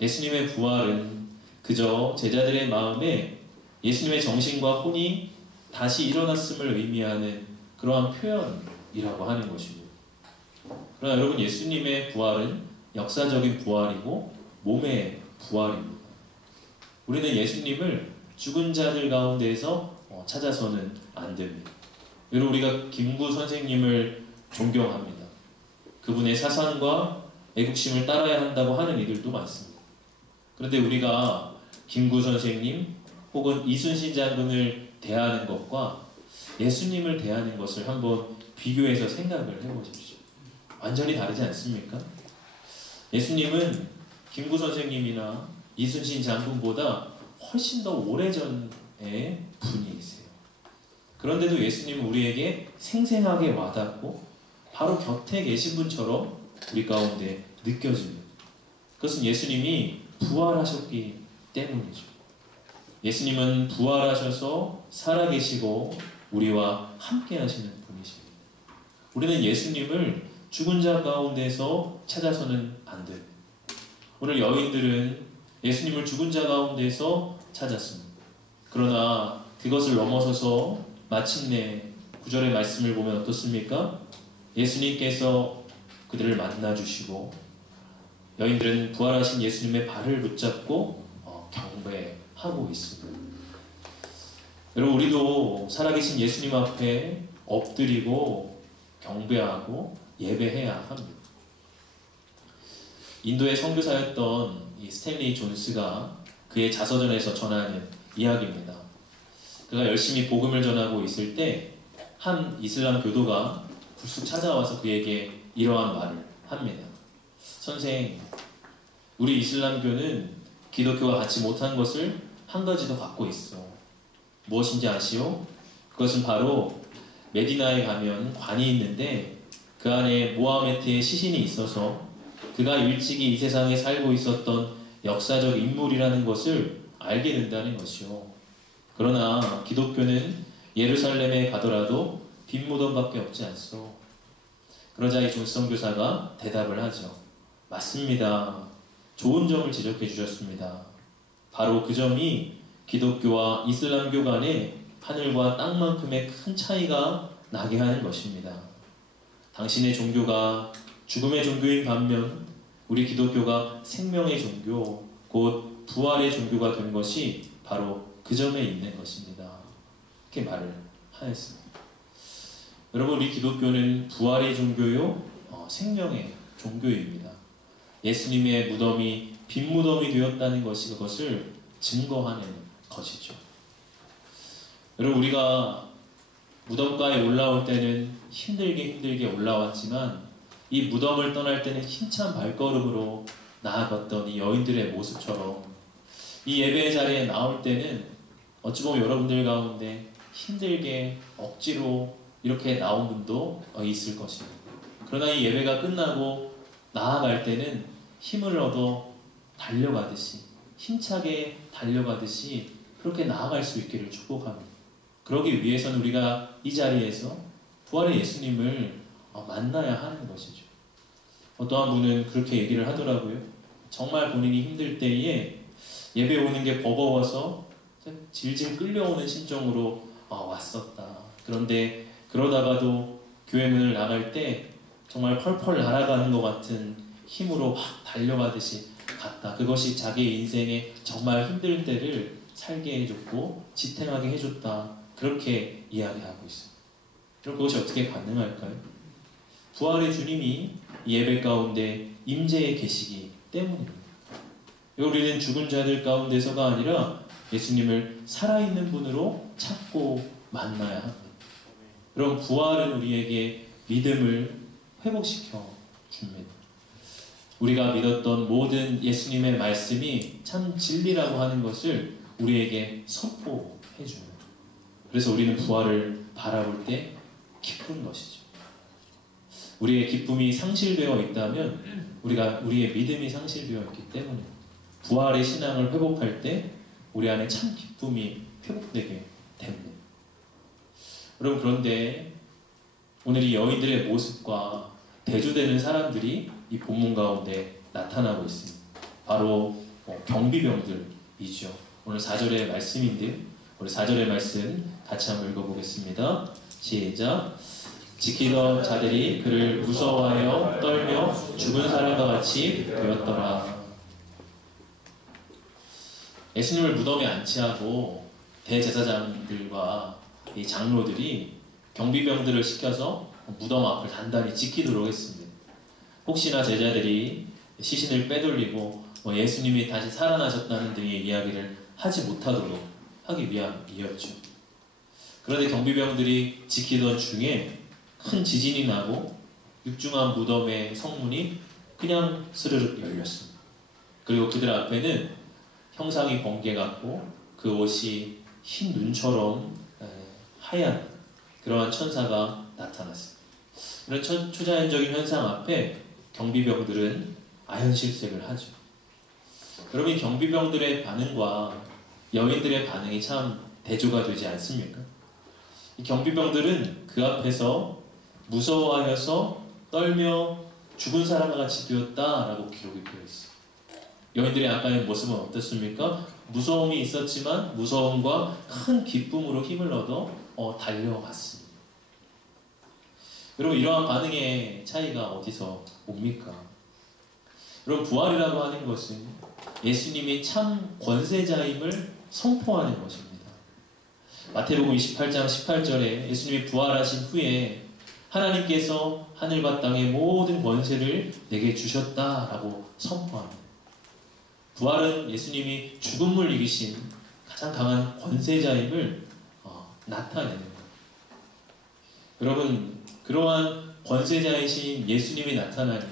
예수님의 부활은 그저 제자들의 마음에 예수님의 정신과 혼이 다시 일어났음을 의미하는 그러한 표현이라고 하는 것입니다. 그러나 여러분 예수님의 부활은 역사적인 부활이고 몸의 부활입니다. 우리는 예수님을 죽은 자들 가운데에서 찾아서는 안 됩니다. 여러분 우리가 김구 선생님을 존경합니다. 그분의 사상과 애국심을 따라야 한다고 하는 이들도 많습니다. 그런데 우리가 김구 선생님 혹은 이순신 장군을 대하는 것과 예수님을 대하는 것을 한번 비교해서 생각을 해보십시오. 완전히 다르지 않습니까? 예수님은 김구 선생님이나 이순신 장군보다 훨씬 더 오래전의 분이세요. 그런데도 예수님은 우리에게 생생하게 와닿고 바로 곁에 계신 분처럼 우리 가운데 느껴집니다. 그것은 예수님이 부활하셨기 때문이죠. 예수님은 부활하셔서 살아계시고 우리와 함께 하시는 분이십니다. 우리는 예수님을 죽은 자 가운데서 찾아서는 안 됩니다. 오늘 여인들은 예수님을 죽은 자 가운데서 찾았습니다. 그러나 그것을 넘어서서 마침내 9절의 말씀을 보면 어떻습니까? 예수님께서 그들을 만나주시고 여인들은 부활하신 예수님의 발을 붙잡고 경배하고 있습니다. 여러분 우리도 살아계신 예수님 앞에 엎드리고 경배하고 예배해야 합니다. 인도의 선교사였던 이 스탠리 존스가 그의 자서전에서 전하는 이야기입니다. 그가 열심히 복음을 전하고 있을 때 한 이슬람 교도가 불쑥 찾아와서 그에게 이러한 말을 합니다. 선생, 우리 이슬람교는 기독교와 같이 못한 것을 한 가지 더 갖고 있어. 무엇인지 아시오? 그것은 바로 메디나에 가면 관이 있는데 그 안에 모하메트의 시신이 있어서 그가 일찍이 이 세상에 살고 있었던 역사적 인물이라는 것을 알게 된다는 것이요. 그러나 기독교는 예루살렘에 가더라도 빈 무덤밖에 없지 않소. 그러자 이 존스 선교사가 대답을 하죠. 맞습니다. 좋은 점을 지적해 주셨습니다. 바로 그 점이 기독교와 이슬람교 간에 하늘과 땅만큼의 큰 차이가 나게 하는 것입니다. 당신의 종교가 죽음의 종교인 반면 우리 기독교가 생명의 종교, 곧 부활의 종교가 된 것이 바로 그 점에 있는 것입니다. 이렇게 말을 하였습니다. 여러분 우리 기독교는 부활의 종교요, 생명의 종교입니다. 예수님의 무덤이 빈 무덤이 되었다는 것이 그것을 증거하는 것이죠. 여러분 우리가 무덤가에 올라올 때는 힘들게 올라왔지만 이 무덤을 떠날 때는 힘찬 발걸음으로 나아갔던 이 여인들의 모습처럼 이 예배의 자리에 나올 때는 어찌 보면 여러분들 가운데 힘들게 억지로 이렇게 나온 분도 있을 것입니다. 그러나 이 예배가 끝나고 나아갈 때는 힘을 얻어 달려가듯이, 힘차게 달려가듯이 그렇게 나아갈 수 있기를 축복합니다. 그러기 위해서는 우리가 이 자리에서 부활의 예수님을 만나야 하는 것이죠. 어떠한 분은 그렇게 얘기를 하더라고요. 정말 본인이 힘들 때에 예배 오는 게 버거워서 질질 끌려오는 심정으로 왔었다. 그런데 그러다가도 교회 문을 나갈 때 정말 펄펄 날아가는 것 같은 힘으로 확 달려가듯이 갔다. 그것이 자기의 인생에 정말 힘들 때를 살게 해줬고 지탱하게 해줬다. 그렇게 이야기하고 있습니다. 그럼 그것이 어떻게 가능할까요? 부활의 주님이 예배 가운데 임재해 계시기 때문입니다. 우리는 죽은 자들 가운데서가 아니라 예수님을 살아있는 분으로 찾고 만나야 합니다. 그럼 부활은 우리에게 믿음을 회복시켜 줍니다. 우리가 믿었던 모든 예수님의 말씀이 참 진리라고 하는 것을 우리에게 선포해 줍니다. 그래서 우리는 부활을 바라볼 때 기쁜 것이죠. 우리의 기쁨이 상실되어 있다면 우리의 믿음이 상실되어 있기 때문에 부활의 신앙을 회복할 때 우리 안에 참 기쁨이 회복되게 됩니다. 여러분, 그런데 오늘 이 여인들의 모습과 대조되는 사람들이 이 본문 가운데 나타나고 있습니다. 바로 경비병들이죠. 오늘 4절의 말씀인데요. 우리 4절의 말씀 같이 한번 읽어보겠습니다. 시작. 지키던 자들이 그를 무서워하여 떨며 죽은 사람과 같이 되었더라. 예수님을 무덤에 안치하고 대제사장들과 이 장로들이 경비병들을 시켜서 무덤 앞을 단단히 지키도록 했습니다. 혹시나 제자들이 시신을 빼돌리고 예수님이 다시 살아나셨다는 등의 이야기를 하지 못하도록 하기 위함이었죠. 그런데 경비병들이 지키던 중에 큰 지진이 나고 육중한 무덤의 성문이 그냥 스르륵 열렸습니다. 그리고 그들 앞에는 형상이 번개 같고 그 옷이 흰 눈처럼 하얀 그러한 천사가 나타났습니다. 이런 초자연적인 현상 앞에 경비병들은 아연실색을 하죠. 그러면 경비병들의 반응과 여인들의 반응이 참 대조가 되지 않습니까? 이 경비병들은 그 앞에서 무서워하여서 떨며 죽은 사람과 같이 되었다라고 기록이 되어 있어요. 여인들의 아까의 모습은 어떻습니까? 무서움이 있었지만 무서움과 큰 기쁨으로 힘을 얻어 달려갔습니다. 여러분, 이러한 반응의 차이가 어디서 옵니까? 여러분, 부활이라고 하는 것은 예수님이 참 권세자임을 선포하는 것입니다. 마태복음 28장 18절에 예수님이 부활하신 후에 하나님께서 하늘과 땅의 모든 권세를 내게 주셨다라고 선포합니다. 부활은 예수님이 죽음을 이기신 가장 강한 권세자임을 나타내는 거예요. 여러분, 그러한 권세자이신 예수님이 나타나니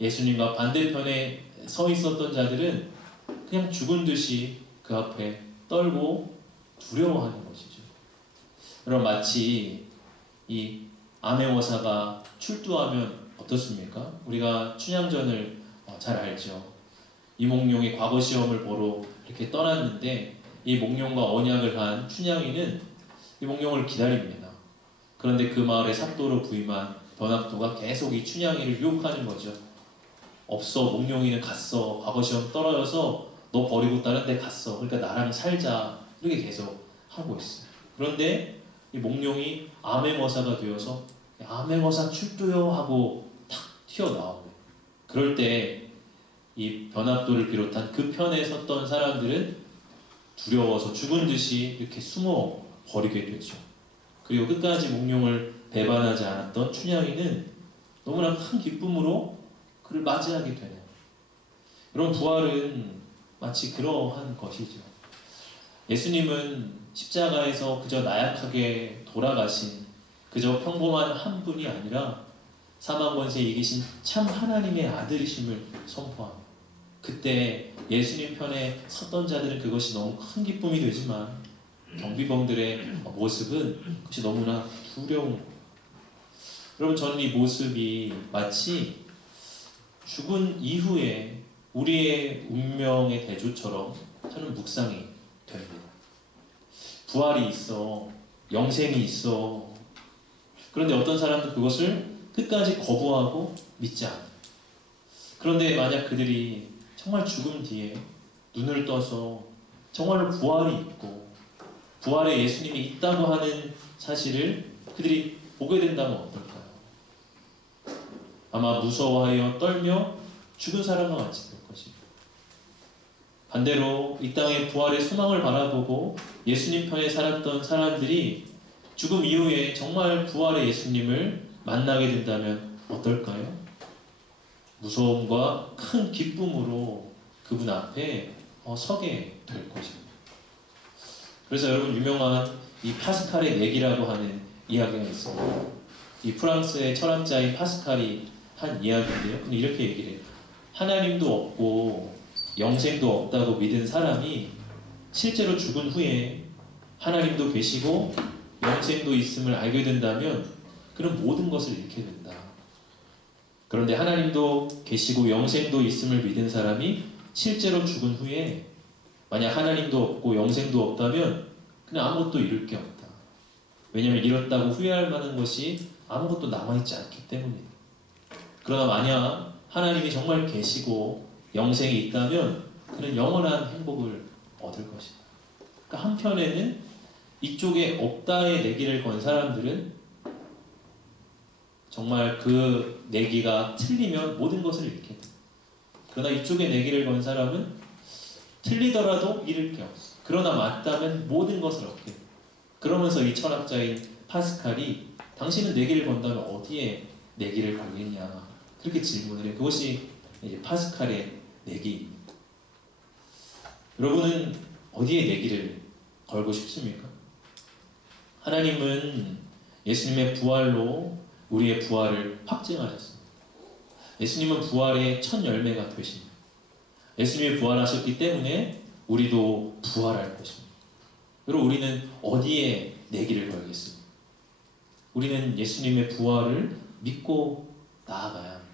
예수님과 반대편에 서 있었던 자들은 그냥 죽은 듯이 그 앞에 떨고 두려워하는 것이죠. 여러분, 마치 이 암행어사가 출두하면 어떻습니까? 우리가 춘향전을 잘 알죠. 이몽룡이 과거 시험을 보러 이렇게 떠났는데 이 몽룡과 언약을 한 춘향이는 이몽룡을 기다립니다. 그런데 그 마을에 삭도로 부임한 변학도가 계속 이 춘향이를 유혹하는 거죠. 없어, 몽룡이는 갔어. 과거 시험 떨어져서 너 버리고 다른 데 갔어. 그러니까 나랑 살자. 이렇게 계속 하고 있어요. 그런데 이 몽룡이 암행어사가 되어서 암행어사 출두요 하고 탁 튀어나오고, 그럴 때 이 변학도를 비롯한 그 편에 섰던 사람들은 두려워서 죽은 듯이 이렇게 숨어 버리게 되죠. 그리고 끝까지 몽룡을 배반하지 않았던 춘향이는 너무나 큰 기쁨으로 그를 맞이하게 되네요. 여러분, 부활은 마치 그러한 것이죠. 예수님은 십자가에서 그저 나약하게 돌아가신 그저 평범한 한 분이 아니라 사망 권세 이기신 참 하나님의 아들이심을 선포합니다. 그때 예수님 편에 섰던 자들은 그것이 너무 큰 기쁨이 되지만 경비병들의 모습은 그것이 너무나 두려운 거예요. 여러분, 저는 이 모습이 마치 죽은 이후에 우리의 운명의 대조처럼 저는 묵상이 됩니다. 부활이 있어, 영생이 있어. 그런데 어떤 사람도 그것을 끝까지 거부하고 믿지 않아요. 그런데 만약 그들이 정말 죽음 뒤에 눈을 떠서 정말로 부활이 있고 부활의 예수님이 있다고 하는 사실을 그들이 보게 된다면 어떨까요? 아마 무서워하여 떨며 죽은 사람과 같이 될 것입니다. 반대로 이 땅의 부활의 소망을 바라보고 예수님 편에 살았던 사람들이 죽음 이후에 정말 부활의 예수님을 만나게 된다면 어떨까요? 무서움과 큰 기쁨으로 그분 앞에 서게 될 것입니다. 그래서 여러분, 유명한 이 파스칼의 내기라고 하는 이야기가 있습니다. 이 프랑스의 철학자인 파스칼이 한 이야기인데요. 근데 이렇게 얘기를 해요. 하나님도 없고 영생도 없다고 믿은 사람이 실제로 죽은 후에 하나님도 계시고 영생도 있음을 알게 된다면 그런 모든 것을 잃게 된다. 그런데 하나님도 계시고 영생도 있음을 믿은 사람이 실제로 죽은 후에 만약 하나님도 없고 영생도 없다면 그냥 아무것도 잃을 게 없다. 왜냐하면 잃었다고 후회할 만한 것이 아무것도 남아있지 않기 때문이다. 그러나 만약 하나님이 정말 계시고 영생이 있다면 그는 영원한 행복을 얻을 것이다. 그러니까 한편에는 이쪽에 없다의 내기를 건 사람들은 정말 그 내기가 틀리면 모든 것을 잃게 돼. 그러나 이쪽에 내기를 건 사람은 틀리더라도 잃을 게 없어. 그러나 맞다면 모든 것을 얻게 돼. 그러면서 이 철학자인 파스칼이 당신은 내기를 건다면 어디에 내기를 걸겠냐, 그렇게 질문을 해요. 그것이 이제 파스칼의 내기입니다. 여러분은 어디에 내기를 걸고 싶습니까? 하나님은 예수님의 부활로 우리의 부활을 확증하셨습니다. 예수님은 부활의 첫 열매가 되십니다. 예수님이 부활하셨기 때문에 우리도 부활할 것입니다. 여러분, 우리는 어디에 내기를 걸겠습니까? 우리는 예수님의 부활을 믿고 나아가야 합니다.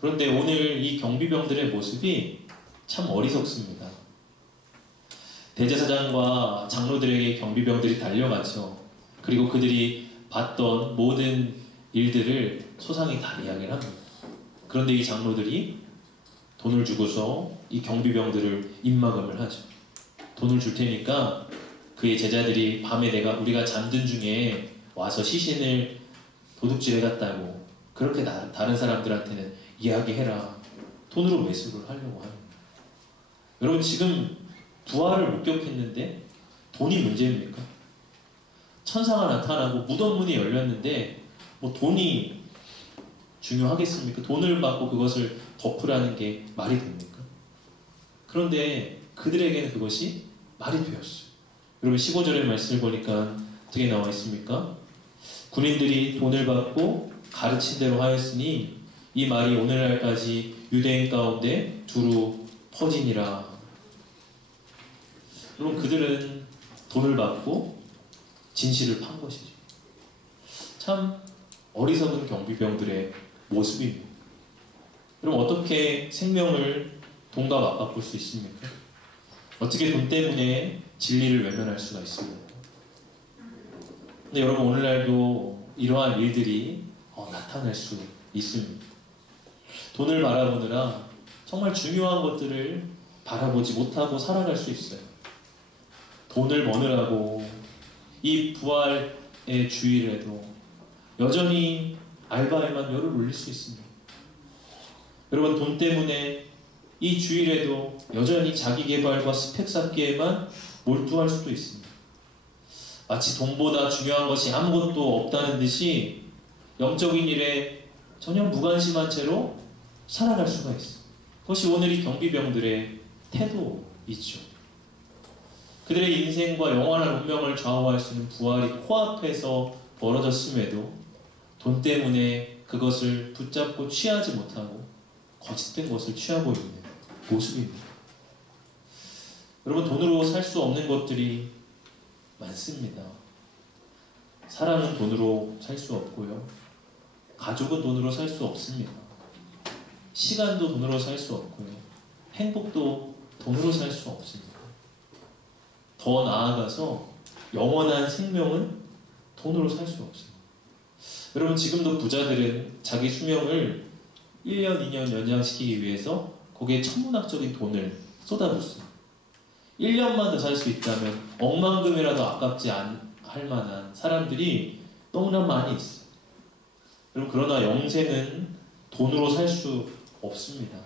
그런데 오늘 이 경비병들의 모습이 참 어리석습니다. 대제사장과 장로들에게 경비병들이 달려가죠. 그리고 그들이 봤던 모든 일들을 소상히 다 이야기를 합니다. 그런데 이 장로들이 돈을 주고서 이 경비병들을 입막음을 하죠. 돈을 줄 테니까 그의 제자들이 밤에 우리가 잠든 중에 와서 시신을 도둑질 해갔다고 그렇게 다른 사람들한테는 이야기해라. 돈으로 매수를 하려고 합니다. 여러분, 지금 부활을 목격했는데 돈이 문제입니까? 천사가 나타나고 무덤 문이 열렸는데 뭐 돈이 중요하겠습니까? 돈을 받고 그것을 덮으라는 게 말이 됩니까? 그런데 그들에게는 그것이 말이 되었어요. 여러분, 15절의 말씀을 보니까 어떻게 나와 있습니까? 군인들이 돈을 받고 가르친 대로 하였으니 이 말이 오늘날까지 유대인 가운데 두루 퍼지니라. 여러분, 그들은 돈을 받고 진실을 판 것이죠. 참 어리석은 경비병들의 모습입니다. 그럼 어떻게 생명을 돈과 맞바꿀 수 있습니까? 어떻게 돈 때문에 진리를 외면할 수가 있습니까? 근데 여러분, 오늘날도 이러한 일들이 나타날 수 있습니다. 돈을 바라보느라 정말 중요한 것들을 바라보지 못하고 살아갈 수 있어요. 돈을 버느라고 이 부활의 주일에도 여전히 알바에만 열을 올릴 수 있습니다. 여러분, 돈 때문에 이 주일에도 여전히 자기 개발과 스펙 쌓기에만 몰두할 수도 있습니다. 마치 돈보다 중요한 것이 아무것도 없다는 듯이 영적인 일에 전혀 무관심한 채로 살아갈 수가 있습니다. 그것이 오늘 이 경비병들의 태도이죠. 그들의 인생과 영원한 운명을 좌우할 수 있는 부활이 코앞에서 벌어졌음에도 돈 때문에 그것을 붙잡고 취하지 못하고 거짓된 것을 취하고 있는 모습입니다. 여러분, 돈으로 살 수 없는 것들이 많습니다. 사람은 돈으로 살 수 없고요. 가족은 돈으로 살 수 없습니다. 시간도 돈으로 살 수 없고요. 행복도 돈으로 살 수 없습니다. 더 나아가서 영원한 생명은 돈으로 살 수 없습니다. 여러분, 지금도 부자들은 자기 수명을 1년, 2년 연장시키기 위해서 거기에 천문학적인 돈을 쏟아붓습니다. 1년만 더 살 수 있다면 억만금이라도 아깝지 할 만한 사람들이 너무나 많이 있어요. 여러분, 그러나 영생은 돈으로 살 수 없습니다.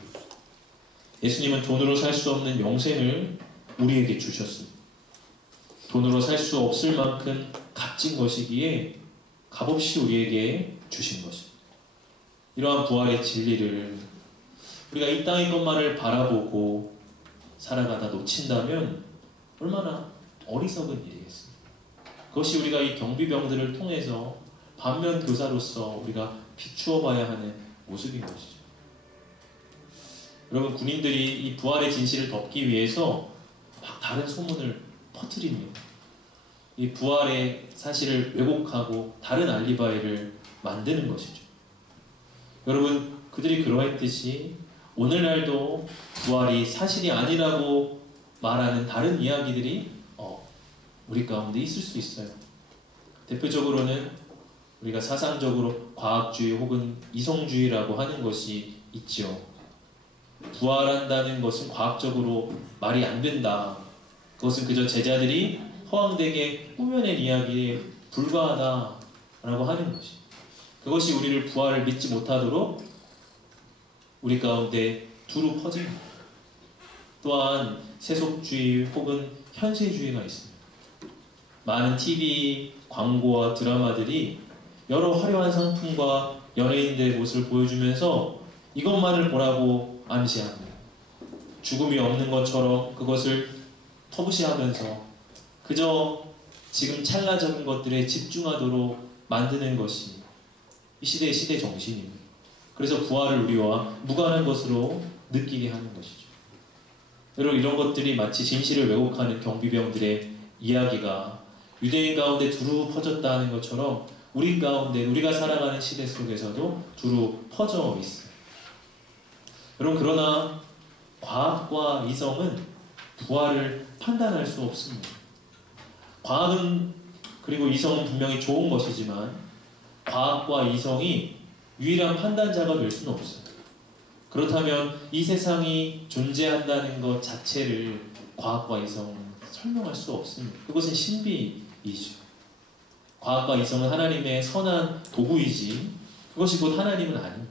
예수님은 돈으로 살 수 없는 영생을 우리에게 주셨습니다. 돈으로 살 수 없을 만큼 값진 것이기에 값없이 우리에게 주신 것입니다. 이러한 부활의 진리를 우리가 이 땅의 것만을 바라보고 살아가다 놓친다면 얼마나 어리석은 일이겠습니까? 그것이 우리가 이 경비병들을 통해서 반면 교사로서 우리가 비추어 봐야 하는 모습인 것이죠. 여러분, 군인들이 이 부활의 진실을 덮기 위해서 막 다른 소문을 퍼뜨립니다. 이 부활의 사실을 왜곡하고 다른 알리바이를 만드는 것이죠. 여러분, 그들이 그러했듯이 오늘날도 부활이 사실이 아니라고 말하는 다른 이야기들이 우리 가운데 있을 수 있어요. 대표적으로는 우리가 사상적으로 과학주의 혹은 이성주의라고 하는 것이 있죠. 부활한다는 것은 과학적으로 말이 안 된다. 그것은 그저 제자들이 허황되게 꾸며낸 이야기에 불과하다라고 하는 것이. 그것이 우리를 부활을 믿지 못하도록 우리 가운데 두루 퍼집니다. 또한 세속주의 혹은 현세주의가 있습니다. 많은 TV, 광고와 드라마들이 여러 화려한 상품과 연예인들의 모습을 보여주면서 이것만을 보라고 암시합니다. 죽음이 없는 것처럼 그것을 터부시하면서 그저 지금 찰나적인 것들에 집중하도록 만드는 것이 이 시대의 시대 정신입니다. 그래서 부활을 우리와 무관한 것으로 느끼게 하는 것이죠. 여러분, 이런 것들이 마치 진실을 왜곡하는 경비병들의 이야기가 유대인 가운데 두루 퍼졌다는 것처럼 우리 가운데, 우리가 살아가는 시대 속에서도 두루 퍼져 있어요. 여러분, 그러나 과학과 이성은 부활을 판단할 수 없습니다. 과학은 그리고 이성은 분명히 좋은 것이지만 과학과 이성이 유일한 판단자가 될 수는 없어요. 그렇다면 이 세상이 존재한다는 것 자체를 과학과 이성은 설명할 수 없습니다. 그것은 신비이죠. 과학과 이성은 하나님의 선한 도구이지 그것이 곧 하나님은 아닙니다.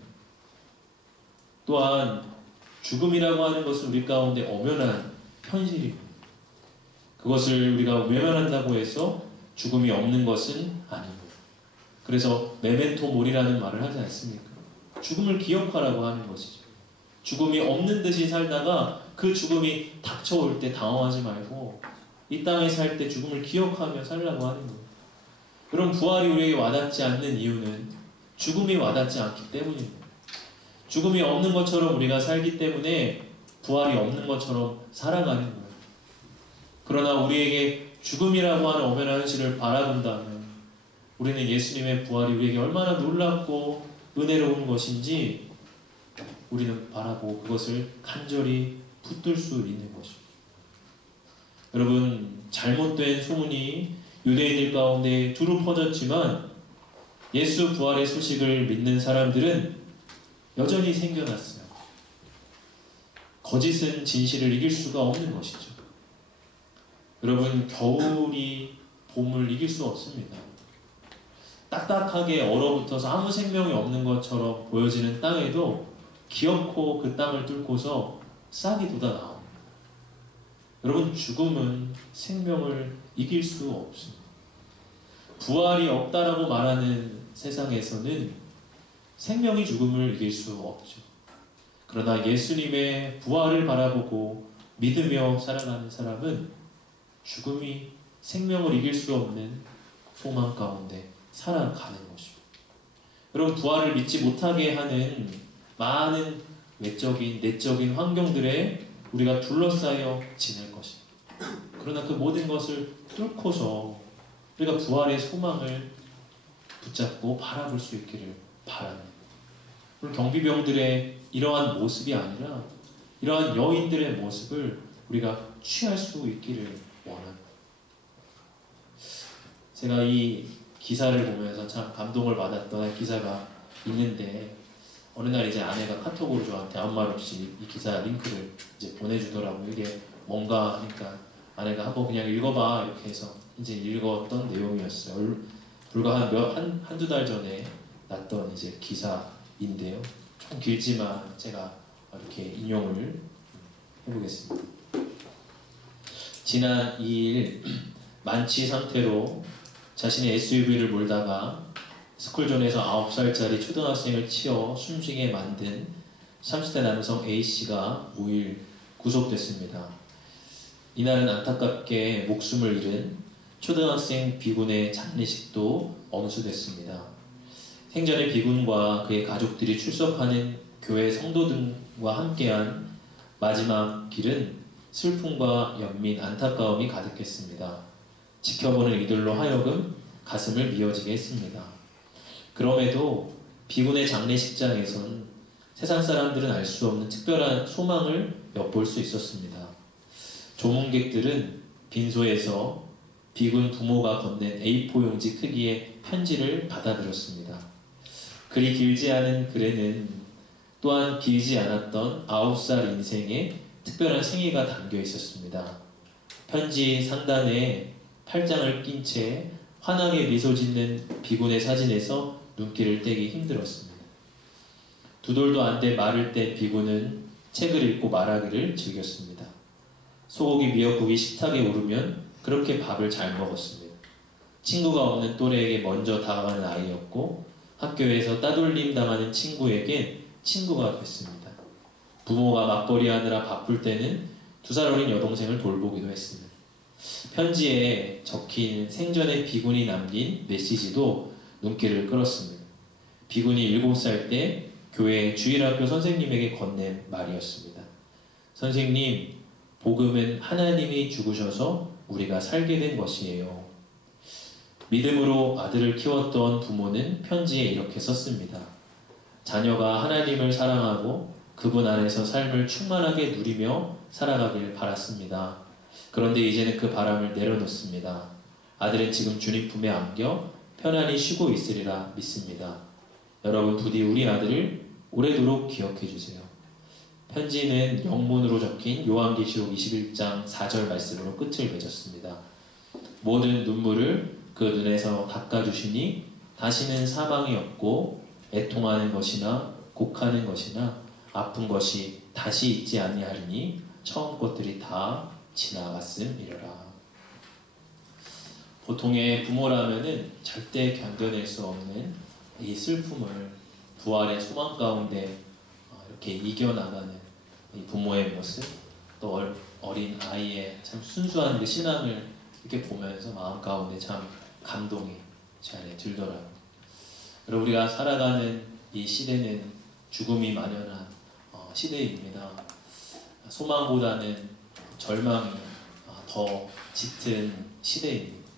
또한 죽음이라고 하는 것은 우리 가운데 엄연한 현실입니다. 그것을 우리가 외면한다고 해서 죽음이 없는 것은 아닙니다. 그래서 메멘토 모리라는 말을 하지 않습니까? 죽음을 기억하라고 하는 것이죠. 죽음이 없는 듯이 살다가 그 죽음이 닥쳐올 때 당황하지 말고 이 땅에 살 때 죽음을 기억하며 살라고 하는 거예요. 그럼 부활이 우리에게 와닿지 않는 이유는 죽음이 와닿지 않기 때문입니다. 죽음이 없는 것처럼 우리가 살기 때문에 부활이 없는 것처럼 살아가는 거예요. 그러나 우리에게 죽음이라고 하는 엄연한 현실을 바라본다면 우리는 예수님의 부활이 우리에게 얼마나 놀랍고 은혜로운 것인지 우리는 바라보고 그것을 간절히 붙들 수 있는 것입니다. 여러분, 잘못된 소문이 유대인들 가운데 두루 퍼졌지만 예수 부활의 소식을 믿는 사람들은 여전히 생겨났어요. 거짓은 진실을 이길 수가 없는 것이죠. 여러분, 겨울이 봄을 이길 수 없습니다. 딱딱하게 얼어붙어서 아무 생명이 없는 것처럼 보여지는 땅에도 기어코 그 땅을 뚫고서 싹이 돋아나옵니다. 여러분, 죽음은 생명을 이길 수 없습니다. 부활이 없다라고 말하는 세상에서는 생명이 죽음을 이길 수 없죠. 그러나 예수님의 부활을 바라보고 믿으며 살아가는 사람은 죽음이 생명을 이길 수 없는 소망 가운데 살아가는 것입니다. 여러분, 부활을 믿지 못하게 하는 많은 외적인, 내적인 환경들에 우리가 둘러싸여 지낼 것입니다. 그러나 그 모든 것을 뚫고서 우리가 부활의 소망을 붙잡고 바라볼 수 있기를 바랍니다. 오늘 경비병들의 이러한 모습이 아니라 이러한 여인들의 모습을 우리가 취할 수 있기를 원합니다. 제가 이 기사를 보면서 참 감동을 받았던 기사가 있는데, 어느 날 이제 아내가 카톡으로 저한테 아무 말 없이 이 기사 링크를 이제 보내주더라고요. 이게 뭔가 하니까 아내가 한번 그냥 읽어봐 이렇게 해서 이제 읽었던 내용이었어요. 불과 한두 달 전에 났던 이제 기사인데요. 좀 길지만 제가 이렇게 인용을 해보겠습니다. 지난 2일 만취 상태로 자신의 SUV를 몰다가 스쿨존에서 9살짜리 초등학생을 치어 숨지게 만든 30대 남성 A씨가 5일 구속됐습니다. 이날은 안타깝게 목숨을 잃은 초등학생 B군의 장례식도 엄수됐습니다. 생전에 B군과 그의 가족들이 출석하는 교회 성도들과 함께한 마지막 길은 슬픔과 연민, 안타까움이 가득했습니다. 지켜보는 이들로 하여금 가슴을 미어지게 했습니다. 그럼에도 B군의 장례식장에선 세상 사람들은 알 수 없는 특별한 소망을 엿볼 수 있었습니다. 조문객들은 빈소에서 B군 부모가 건넨 A4 용지 크기의 편지를 받아들였습니다. 그리 길지 않은 글에는 또한 길지 않았던 9살 인생의 특별한 생애가 담겨 있었습니다. 편지 상단에 팔짱을 낀 채 환하게 미소 짓는 B군의 사진에서 눈길을 떼기 힘들었습니다. 두 돌도 안 돼 마를 때 B군은 책을 읽고 말하기를 즐겼습니다. 소고기 미역국이 식탁에 오르면 그렇게 밥을 잘 먹었습니다. 친구가 없는 또래에게 먼저 다가가는 아이였고 학교에서 따돌림 당하는 친구에겐 친구가 됐습니다. 부모가 맞벌이 하느라 바쁠 때는 2살 어린 여동생을 돌보기도 했습니다. 편지에 적힌 생전에 B군이 남긴 메시지도 눈길을 끌었습니다. B군이 7살 때 교회 주일학교 선생님에게 건넨 말이었습니다. 선생님, 복음은 하나님이 죽으셔서 우리가 살게 된 것이에요. 믿음으로 아들을 키웠던 부모는 편지에 이렇게 썼습니다. 자녀가 하나님을 사랑하고 그분 안에서 삶을 충만하게 누리며 살아가길 바랐습니다. 그런데 이제는 그 바람을 내려놓습니다. 아들은 지금 주님 품에 안겨 편안히 쉬고 있으리라 믿습니다. 여러분 부디 우리 아들을 오래도록 기억해 주세요. 편지는 영문으로 적힌 요한계시록 21장 4절 말씀으로 끝을 맺었습니다. 모든 눈물을 그 눈에서 닦아주시니 다시는 사망이 없고 애통하는 것이나 곡하는 것이나 아픈 것이 다시 있지 아니하리니 처음 것들이 다 지나갔음이러라. 보통의 부모라면은 절대 견뎌낼 수 없는 이 슬픔을 부활의 소망 가운데 이렇게 이겨나가는 이 부모의 모습, 또 어린 아이의 참 순수한 그 신앙을 이렇게 보면서 마음 가운데 참 감동이 제 안에 들더라고요. 그리고 우리가 살아가는 이 시대는 죽음이 만연한 시대입니다. 소망보다는 절망이 더 짙은 시대입니다.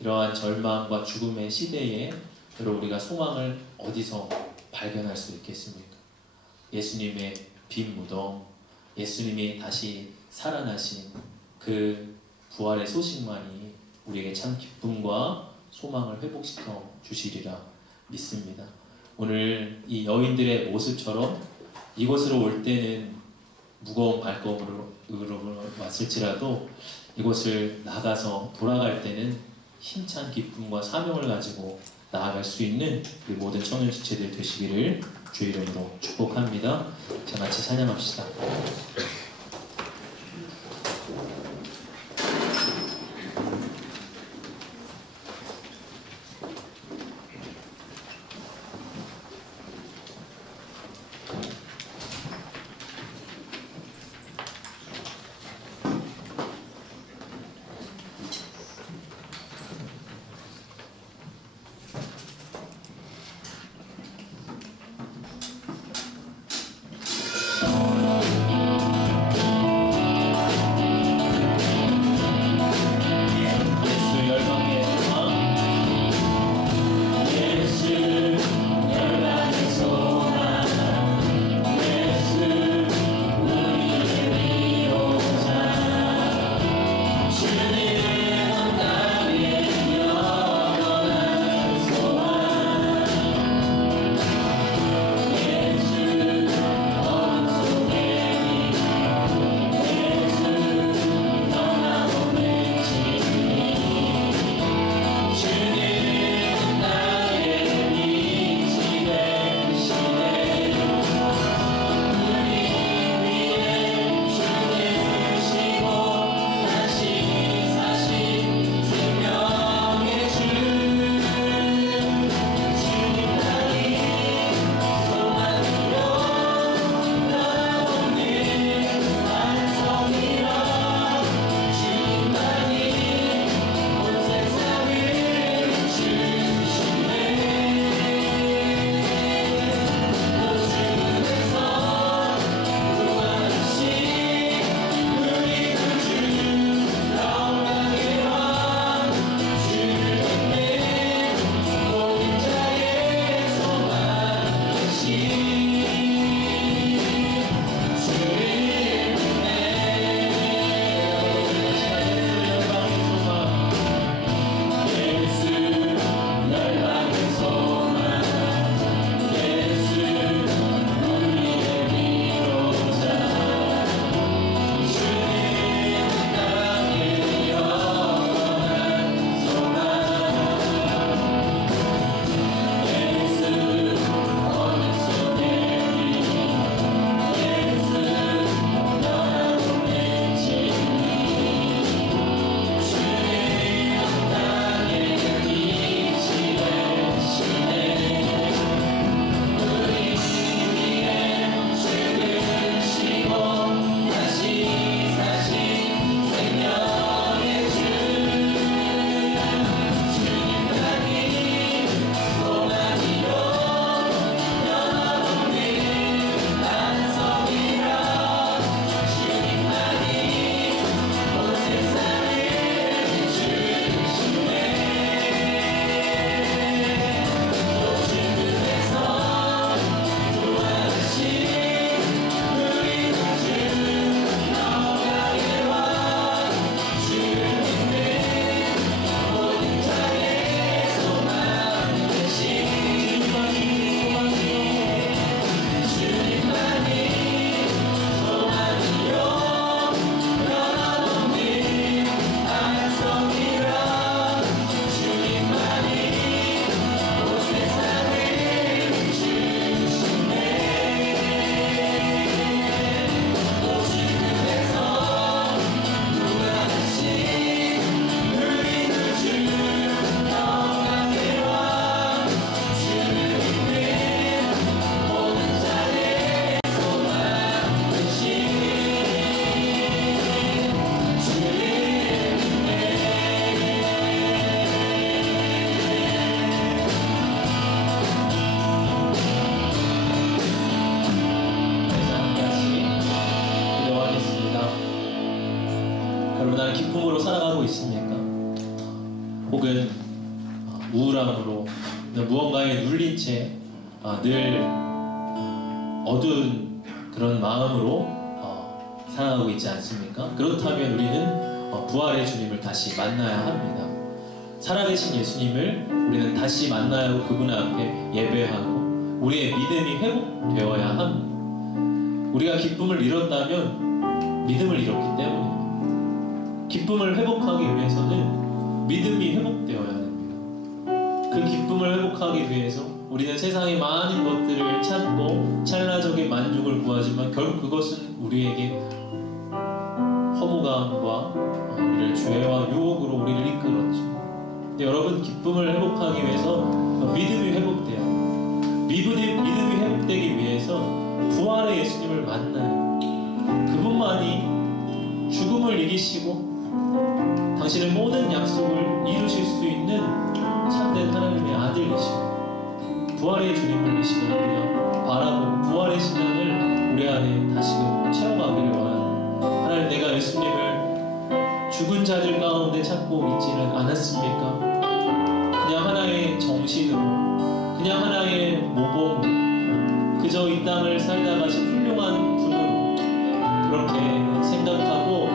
이러한 절망과 죽음의 시대에 우리가 소망을 어디서 발견할 수 있겠습니까? 예수님의 빈 무덤, 예수님이 다시 살아나신 그 부활의 소식만이 우리에게 참 기쁨과 소망을 회복시켜 주시리라 믿습니다. 오늘 이 여인들의 모습처럼 이곳으로 올 때는 무거운 발걸음으로 왔을지라도 이곳을 나가서 돌아갈 때는 힘찬 기쁨과 사명을 가지고 나아갈 수 있는 우리 모든 청년 지체들 되시기를 주의 이름으로 축복합니다. 자, 같이 찬양합시다. 여러분, 나는 기쁨으로 살아가고 있습니까? 혹은 우울함으로 무언가에 눌린 채 늘 어두운 그런 마음으로 살아가고 있지 않습니까? 그렇다면 우리는 부활의 주님을 다시 만나야 합니다. 살아계신 예수님을 우리는 다시 만나야 하고 그분 앞에 예배하고 우리의 믿음이 회복되어야 합니다. 우리가 기쁨을 잃었다면 믿음을 잃었기 때문입니다. 기쁨을 회복하기 위해서는 믿음이 회복되어야 됩니다. 그 기쁨을 회복하기 위해서 우리는 세상의 많은 것들을 찾고 찰나적인 만족을 구하지만 결국 그것은 우리에게 허무감과 우리를 죄와 유혹으로 우리를 이끌었죠. 근데 여러분, 기쁨을 회복하기 위해서 믿음이 회복돼요. 믿음이 회복되기 위해서 부활의 예수님을 만나요. 그분만이 죽음을 이기시고 당신의 모든 약속을 이루실 수 있는 참된 하나님의 아들이시고 부활의 주님을 이 시간 우리가 바라보고 부활의 신앙을 우리 안에 다시금 채워가기를 원합니다. 하나님, 내가 예수님을 죽은 자들 가운데 찾고 있지는 않았습니까? 그냥 하나의 정신으로, 그냥 하나의 모범으로, 그저 이 땅을 살다 가신 훌륭한 분으로 그렇게 생각하고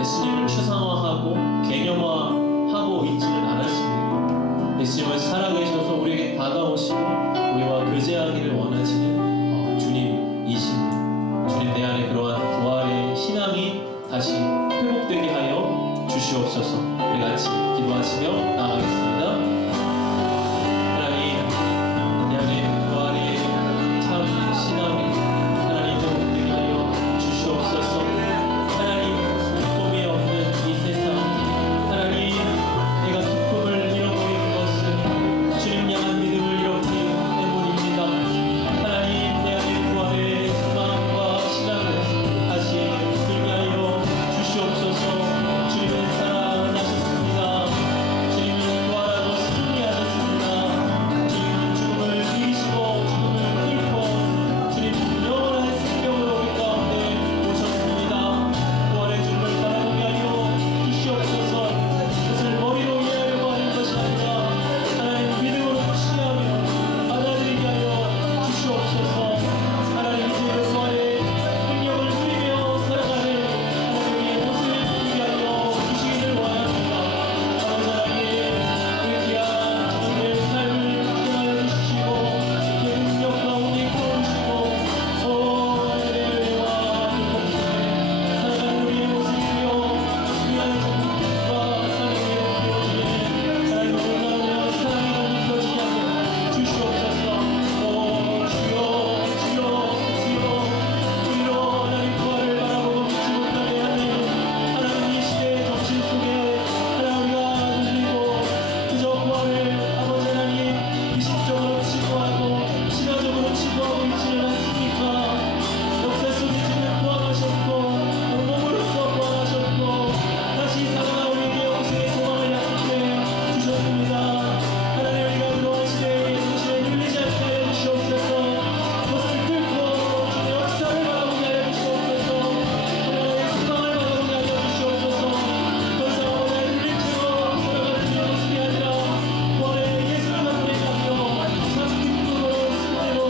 예수님을 추상화하고 개념화하고 있지는 않았습니다. 예수님은 살아계셔서 우리에게 다가오시고 우리와 교제하기를 원하시는 주님이십니다. 주님, 내 안에 그러한 부활의 신앙이 다시 회복되게 하여 주시옵소서. 우리 같이 기도하시며 나아가겠습니다. 하나님, 내 안에 부활의 참 신앙이 하나님 회복되게 하여 주시옵소서. 하나님, 기쁨이 없는 이 세상, 하나님, 내가 기쁨을 잃어버린 것은 주님 향한 믿음을 잃었기 때문입니다. 하나님, 내 안에 부활의 소망과 신앙을 다시 들게 하여 주시옵소서. 주님은 살아나셨습니다. 주님은 부활하고 승리하셨습니다. 주님은 죽음을 이기시고 죽음을 뚫고 주님은 영원한 생명으로 우리 가운데 오셨습니다. 부활의 주님을 바라보게 하여 주시옵소서. 그것을 머리로 이해하려고 하는 것이 아니라 하나님 믿음으로 취하며 받아들이게 하여 주시옵소서. 하나님, 그 부활의 능력을 누리며 살아가는 하나님의 모습을 보게 하여 주시기를 원합니다. 아버지 하나님, 우리 귀한 주님의 삶을 인정하여 주시고 그 능력 가운데 이끌어주시고 예배와 공동체 살아가는 우리의 모습이며 귀한 정신과 삶의 되어지는 하나님 오늘 사랑이 느껴지게 하여 주시옵소서. 주여 우리로 하나님 부활을 바라보고 믿지 못하게 하는 하나님 이 시대의 정신 속에 하나님 우리가 눌리고 그저 부활을 아버지 하나님 미식적으로 치부하고 신화적으로 치부하고 있지는 않습니까? 역사 속에 주는 부활하셨고 몸으로서 부활하셨고 다시 살아나 우리에게 영생의 소망을 약속해 주셨습니다. 하나님, 우리가 그동안 시대의 정신에 눌리지 않게 하여 주시옵소서. 그것을 뚫고 주의 역사를 바라보게 하여 주시옵소서. 하나님의 소망을 바라보게 하여 주시옵소서. 더 이상 오늘 눌린 채로 살아가는 우리의 모습이 아니라 부활의 예수를 갖고 있다며 참 기쁨으로 승리로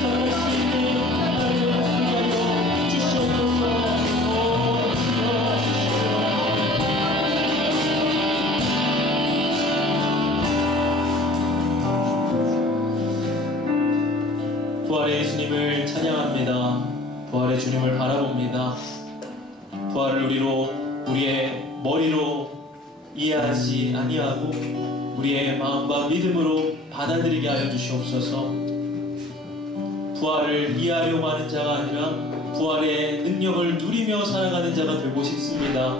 살아갈 수 있는 하나님의 모습이 하여 주시옵소서. 부활의 예수님을 찬양합니다. 부활의 주님을 바라봅니다. 부활을 우리의 머리로 이해하지 아니하고 우리의 마음과 믿음으로 받아들이게 하여 주시옵소서. 부활을 이해하려고 하는 자가 아니라 부활의 능력을 누리며 살아가는 자가 되고 싶습니다.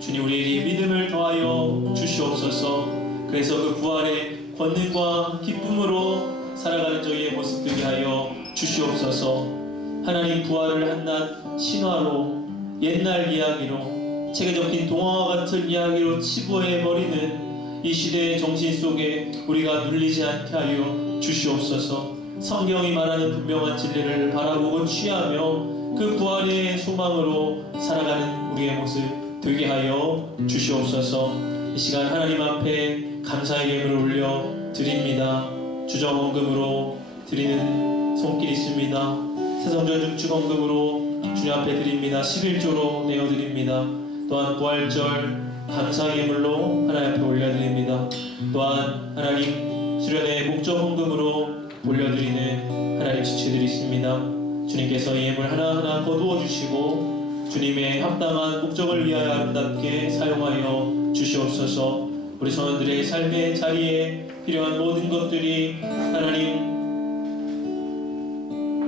주님, 우리에게 믿음을 더하여 주시옵소서. 그래서 그 부활의 권능과 기쁨으로 살아가는 저희의 모습 되게 하여 주시옵소서. 하나님, 부활을 한낱 신화로 옛날 이야기로 책에 적힌 동화와 같은 이야기로 치부해버리는 이 시대의 정신 속에 우리가 눌리지 않게 하여 주시옵소서. 성경이 말하는 분명한 진리를 바라보고 취하며 그 부활의 소망으로 살아가는 우리의 모습 되게 하여 주시옵소서. 이 시간 하나님 앞에 감사의 예물을 올려 드립니다. 주정헌금으로 드리는 손길이 있습니다. 새성전중축헌금으로 주님 앞에 드립니다. 11조로 내어드립니다. 또한 부활절 감사의 예물로 하나님 앞에 올려드립니다. 또한 하나님 수련회 목적 헌금으로 올려드리는 하나님 지체들이 있습니다. 주님께서 이 예물 하나하나 거두어 주시고 주님의 합당한 목적을 위하여 아름답게 사용하여 주시옵소서. 우리 성원들의 삶의 자리에 필요한 모든 것들이 하나님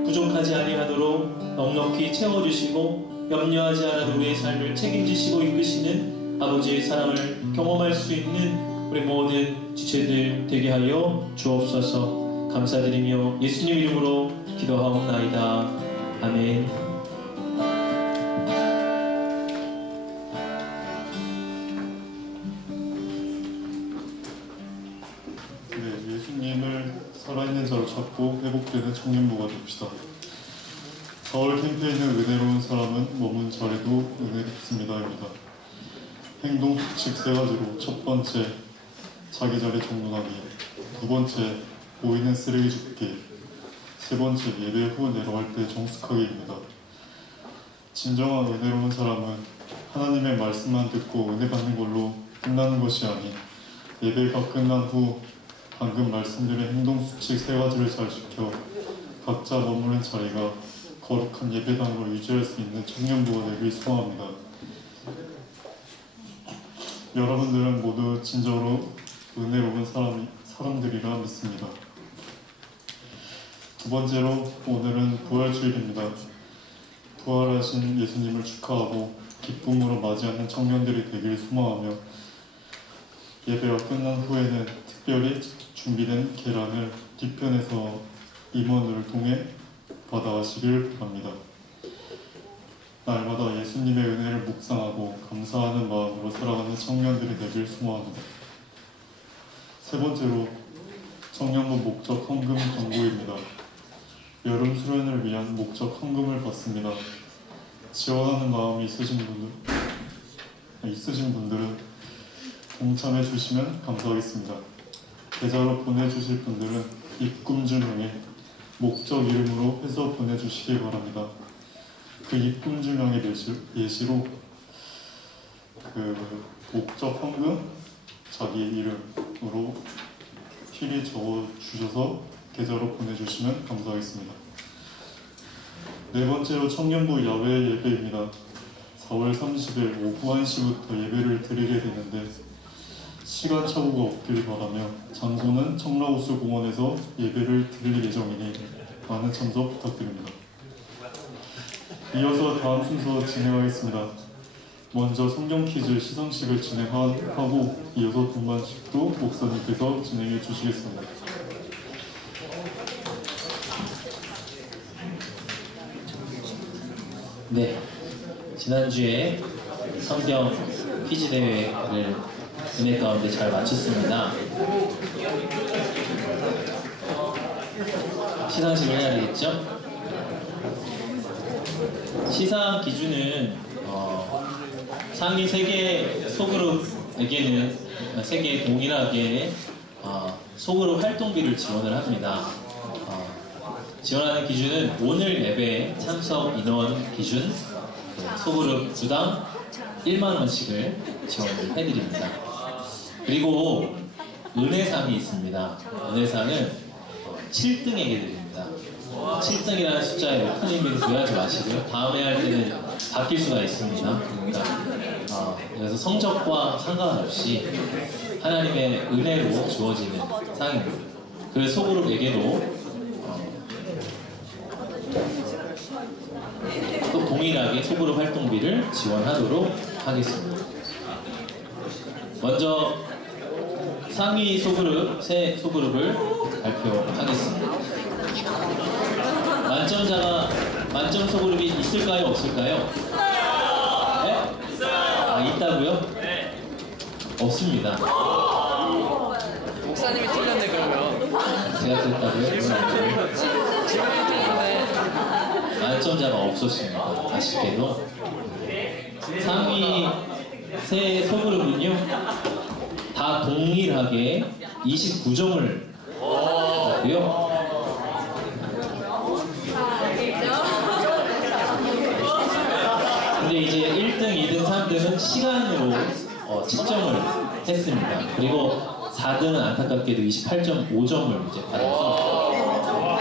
부족하지 아니하도록 넉넉히 채워주시고 염려하지 않아도 우리의 삶을 책임지시고 이끄시는 아버지의 사랑을 경험할 수 있는 우리 모든 지체들 되게 하여 주옵소서. 감사드리며 예수님 이름으로 기도하옵나이다. 아멘. 네, 예수님을 살아있는 자로 찾고 회복되는 청년부가 됩시다. 서울 캠프에 있는 은혜로운 사람은 머문 자리도 은혜롭습니다입니다. 행동 수칙 3가지로 첫 번째, 자기 자리 정돈하기, 두 번째, 보이는 쓰레기 줍기, 세 번째, 예배 후 내려갈 때 정숙하기입니다. 진정한 은혜로운 사람은 하나님의 말씀만 듣고 은혜 받는 걸로 끝나는 것이 아닌 예배가 끝난 후 방금 말씀드린 행동 수칙 3가지를 잘 지켜 각자 머무는 자리가 거룩한 예배당으로 유지할 수 있는 청년부가 되길 소원합니다. 여러분들은 모두 진정으로 은혜로운 사람들이라 믿습니다. 두 번째로 오늘은 부활주일입니다. 부활하신 예수님을 축하하고 기쁨으로 맞이하는 청년들이 되길 소망하며 예배가 끝난 후에는 특별히 준비된 계란을 뒤편에서 임원을 통해 받아가시길 바랍니다. 날마다 예수님의 은혜를 묵상하고 감사하는 마음으로 살아가는 청년들이 되길 소망합니다. 세 번째로 청년부 목적 헌금 광고입니다. 여름 수련을 위한 목적 헌금을 받습니다. 지원하는 마음이 있으신 분들은 동참해 주시면 감사하겠습니다. 계좌로 보내주실 분들은 입금주명에 목적 이름으로 해서 보내주시기 바랍니다. 그 입금주명의 예시로 그 목적 헌금 자기 이름으로 필히 적어주셔서 계좌로 보내주시면 감사하겠습니다. 네 번째로 청년부 야외 예배입니다. 4월 30일 오후 1시부터 예배를 드리게 되는데 시간 착오가 없길 바라며 장소는 청라호수 공원에서 예배를 드릴 예정이니 많은 참석 부탁드립니다. 이어서 다음 순서 진행하겠습니다. 먼저 성경 퀴즈 시상식을 진행하고 이어서 동반식도 목사님께서 진행해 주시겠습니다. 네, 지난주에 성경 퀴즈 대회를 은혜 가운데 잘 마쳤습니다. 시상식을 해야 되겠죠? 시상 기준은 상위 3개 소그룹에게는 3개 동일하게 소그룹 활동비를 지원을 합니다. 지원하는 기준은 오늘 예배 참석 인원 기준 소그룹 주당 1만원씩을 지원을 해드립니다. 그리고 은혜상이 있습니다. 은혜상은 7등에게 드립니다. 7등이라는 숫자에 큰 의미를 부여하지 마시고요. 다음에 할 때는 바뀔 수가 있습니다. 그러니까 그래서 성적과 상관없이 하나님의 은혜로 주어지는 상입니다. 그 소그룹에게도 또 동일하게 소그룹 활동비를 지원하도록 하겠습니다. 먼저 상위 소그룹, 새 소그룹을 발표하겠습니다. 만점 소그룹이 있을까요? 없을까요? 네? 있다고요? 네. 없습니다. 목사님이 틀렸네 그러면. 제가 틀렸다고요? 지금 틀렸네. 만점자가 없었습니다. 아쉽게도 상위 세 소그룹은요 다 동일하게 29점을 받고요. 근데 이제 1등, 2등, 3등은 시간으로 측정을 했습니다. 그리고 4등은 안타깝게도 28.5점을 이제 받아서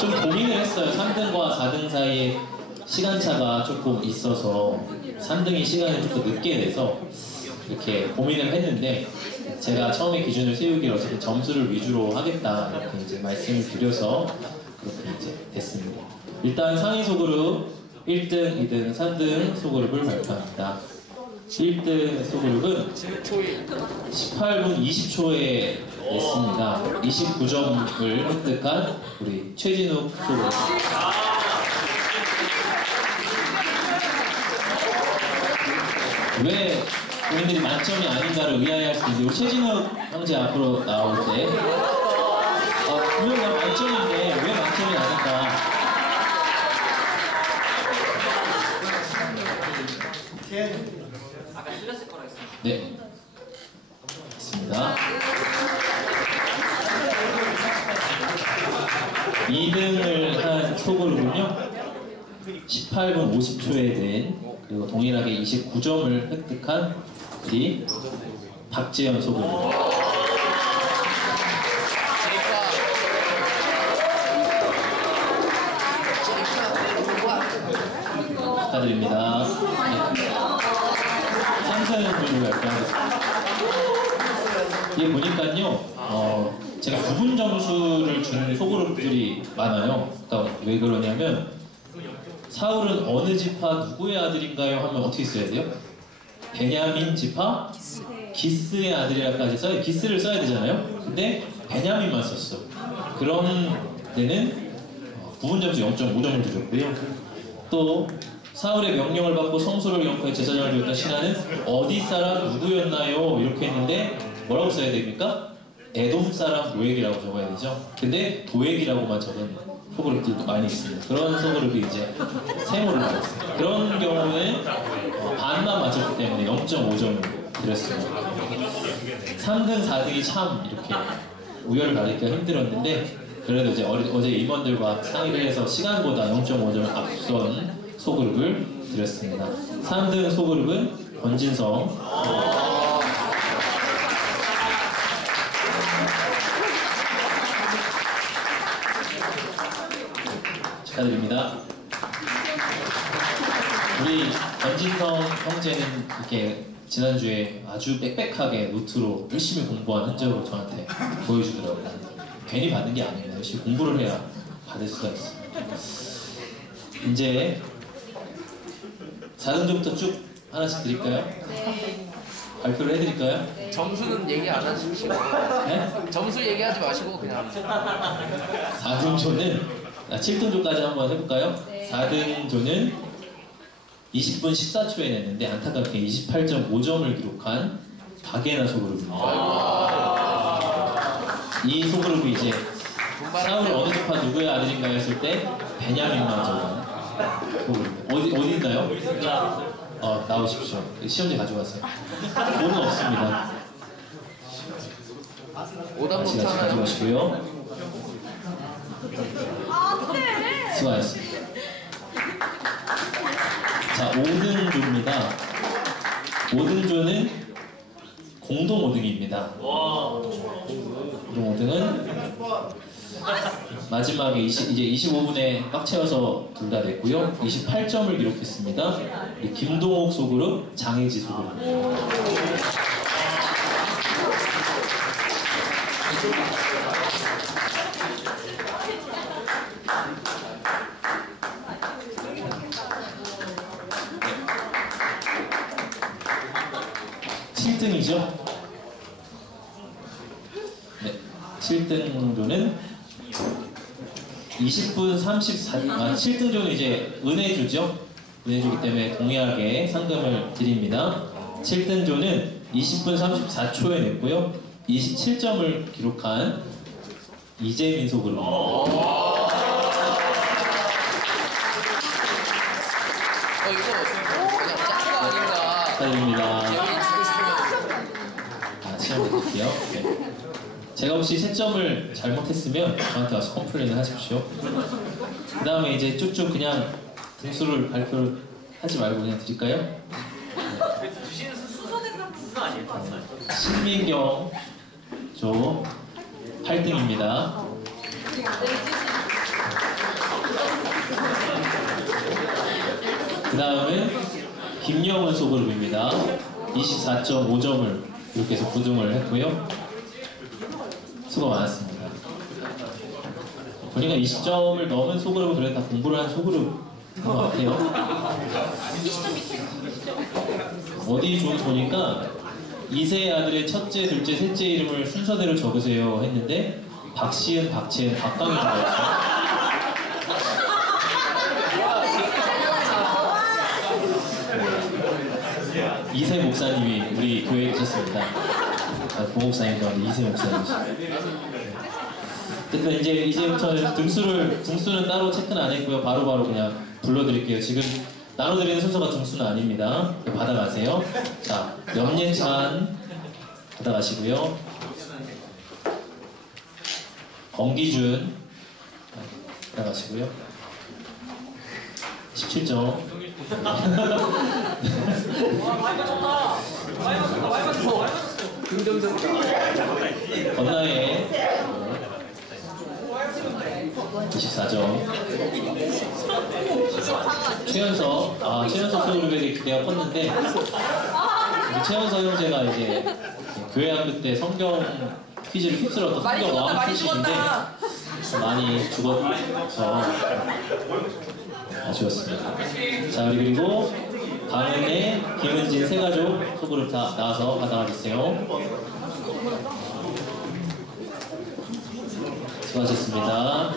좀 고민을 했어요. 3등과 4등 사이에 시간차가 조금 있어서 3등이 시간을 조금 늦게 내서 이렇게 고민을 했는데 제가 처음에 기준을 세우기로 어쨌든 점수를 위주로 하겠다 이렇게 이제 말씀을 드려서 그렇게 이제 됐습니다. 일단 상위 소그룹 1등, 2등, 3등 소그룹을 발표합니다. 1등 소그룹은 18분 20초에 냈습니다. 29점을 획득한 우리 최진욱 소그룹. 왜 본인들이 만점이 아닌가를 의아해할 수 있는데 우리 최진욱 형제 앞으로 나올 때 분명 만점인데 왜 만점이 아닌가? 아까 틀렸을 거라 했어요. 네, 있습니다. 2등을 한 소그룹은요 18분 50초에 낸 그리고 동일하게 29점을 획득한 우리 박재현 소그룹입니다. 축하드립니다. 상사연주를 발표하겠습니다. 이게 보니까요, 제가 부분 점수를 준 소그룹들이 많아요. 그러니까 왜 그러냐면 사울은 어느 지파 누구의 아들인가요? 하면 어떻게 써야 돼요? 베냐민 지파 기스의 아들이라까지 써야 기스를 써야 되잖아요. 근데 베냐민만 썼어. 그런 데는 부분 점수 0.5점을 주셨고요. 또 사울의 명령을 받고 성소를 영토에 제사장을 드렸던 신하는 어디 사람 누구였나요? 이렇게 했는데 뭐라고 써야 됩니까? 에돔 사람 도액이라고 적어야 되죠. 근데 도액이라고만 적은 소그룹들도 많이 있습니다. 그런 소그룹이 이제 세모를 받았습니다. 그런 경우는 반만 맞췄기 때문에 0.5점을 드렸습니다. 3등, 4등이 참 이렇게 우열을 가리기가 힘들었는데 그래도 이제 어제 임원들과 상의를 해서 시간보다 0.5점을 앞선 소그룹을 드렸습니다. 3등 소그룹은 권진성. 축하드립니다. 우리 권진성 형제는 이렇게 지난주에 아주 빽빽하게 노트로 열심히 공부한 흔적을 저한테 보여주더라고요. 괜히 받는 게 아닙니다. 열심히 공부를 해야 받을 수가 있습니다. 이제 4등부터 쭉 하나씩 드릴까요? 네. 발표를 해드릴까요? 점수는 얘기 안 하시고 네? 점수 얘기하지 마시고 그냥 4등조는 7등조까지 한번 해볼까요? 네. 4등조는 20분 14초에 냈는데 안타깝게 28.5점을 기록한 박예나 소그룹입니다. 이 소그룹이 이제 사울 어느 지파 누구의 아들인가 했을 때 베냐민만 적은 소그룹입니다. 어디 있나요? 나오십시오. 시험지 가져가세요. 오는 없습니다. 오답부터 같이 하나 가져가시고요. 수고하셨습니다. 자, 5등조입니다. 5등조는 공동 5등입니다. 공동 5등은 마지막에 이제 25분에 꽉 채워서 둘 다 냈고요. 28점을 기록했습니다. 김동옥 소그룹, 장혜지 소그룹. 네. 7등이죠? 네. 7등조는 20분 7등조는 이제 은혜주죠? 은혜주기 때문에 동일하게 상금을 드립니다. 7등조는 20분 34초에 냈고요. 27점을 기록한 이재민 소그룹입니다. 이거 그냥 짝수가 아닌가 축하드립니다. 시험 드릴게요. 네. 제가 혹시 채점을 잘못했으면 저한테 와서 컴플레인을 하십시오. 그 다음에 이제 쭉쭉 그냥 등수를 발표를 하지 말고 그냥 드릴까요? 신민경 조 8등입니다. 그 다음은 김영훈 소그룹입니다. 24.5점을 이렇게 해서 9등을 했고요. 수고 많았습니다. 보니까 20점을 넘은 소그룹은 그래도 다 공부를 한 소그룹인 것 같아요. 어디 좀 보니까 이세 아들의 첫째, 둘째, 셋째 이름을 순서대로 적으세요 했는데 박시은, 박채은, 박강인 거였어요. 이세 목사님이 우리 교회에 계셨습니다. 보목사님도 아니고 이세 목사님이시죠. 근데 이제부터는 등수는 따로 체크는 안 했고요. 바로바로 그냥 불러드릴게요. 지금 나눠드리는 순서가 등수는 아닙니다. 받아가세요. 자, 염예찬 받아가시고요. 검기준 받아가시고요. 17점. 건나의 24점. 최연석 소그룹에게 기대가 컸는데 우리 최연석 형제가 이제 교회 학교 때 성경 퀴즈를 휩쓸었던 성경 왕 출신인데 많이 죽어서 아쉬웠습니다. 자, 그리고 강은혜, 김은진 세 가족 소그룹 다 나와서 받아가주세요. 수고하셨습니다.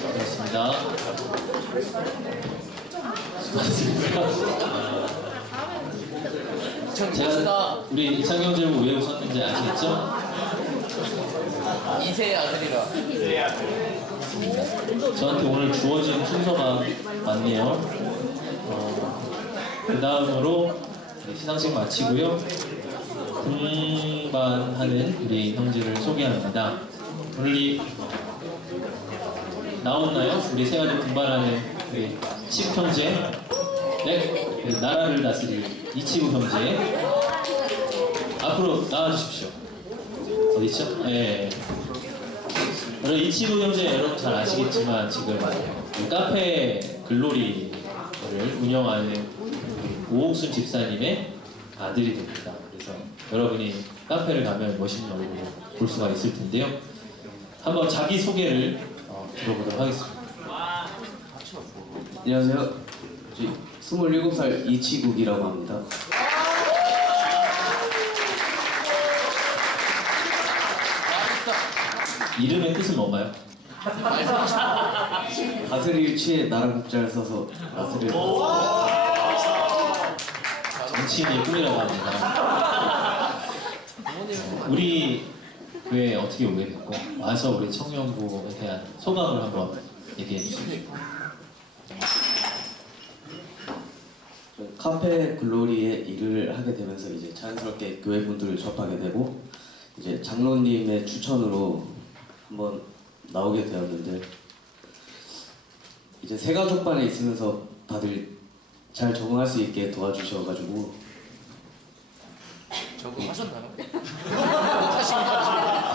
수고하셨습니다. 수고하셨습니다. 제가 우리 이창경 제목 왜 웃었는지 아시겠죠? 이세 아들이라. 저한테 오늘 주어진 순서가 맞네요. 그 다음으로 시상식 마치고요. 등반하는 우리 형제를 소개합니다. 오늘 나왔나요? 우리 세 가지 등반하는 우리 치국 형제, 네, 나라를 다스릴 이치국 형제 앞으로 나와주십시오. 어디 있죠? 네. 오늘 이치국 형제 여러분 잘 아시겠지만 지금 카페 글로리를 운영하는 오옥순 집사님의 아들이 됩니다. 그래서 여러분이 카페를 가면 멋있는 얼굴을 볼 수가 있을 텐데요. 한번 자기 소개를 들어보도록 하겠습니다. 안녕하세요. 27살 이치국이라고 합니다. 이름의 뜻은 뭔가요? 다스릴 취에 나라 국자를 써서 다스릴 정치인의 꿈이라고 합니다. 우리 교회에 어떻게 오게 됐고 와서 우리 청년부에 대한 소감을 한번 얘기해 주십시오. 카페 글로리에 일을 하게 되면서 이제 자연스럽게 교회 분들을 접하게 되고 이제 장로님의 추천으로 한번 나오게 되었는데 이제 세 가족반에 있으면서 다들 잘 적응할 수 있게 도와주셔가지고 적응하셨나요?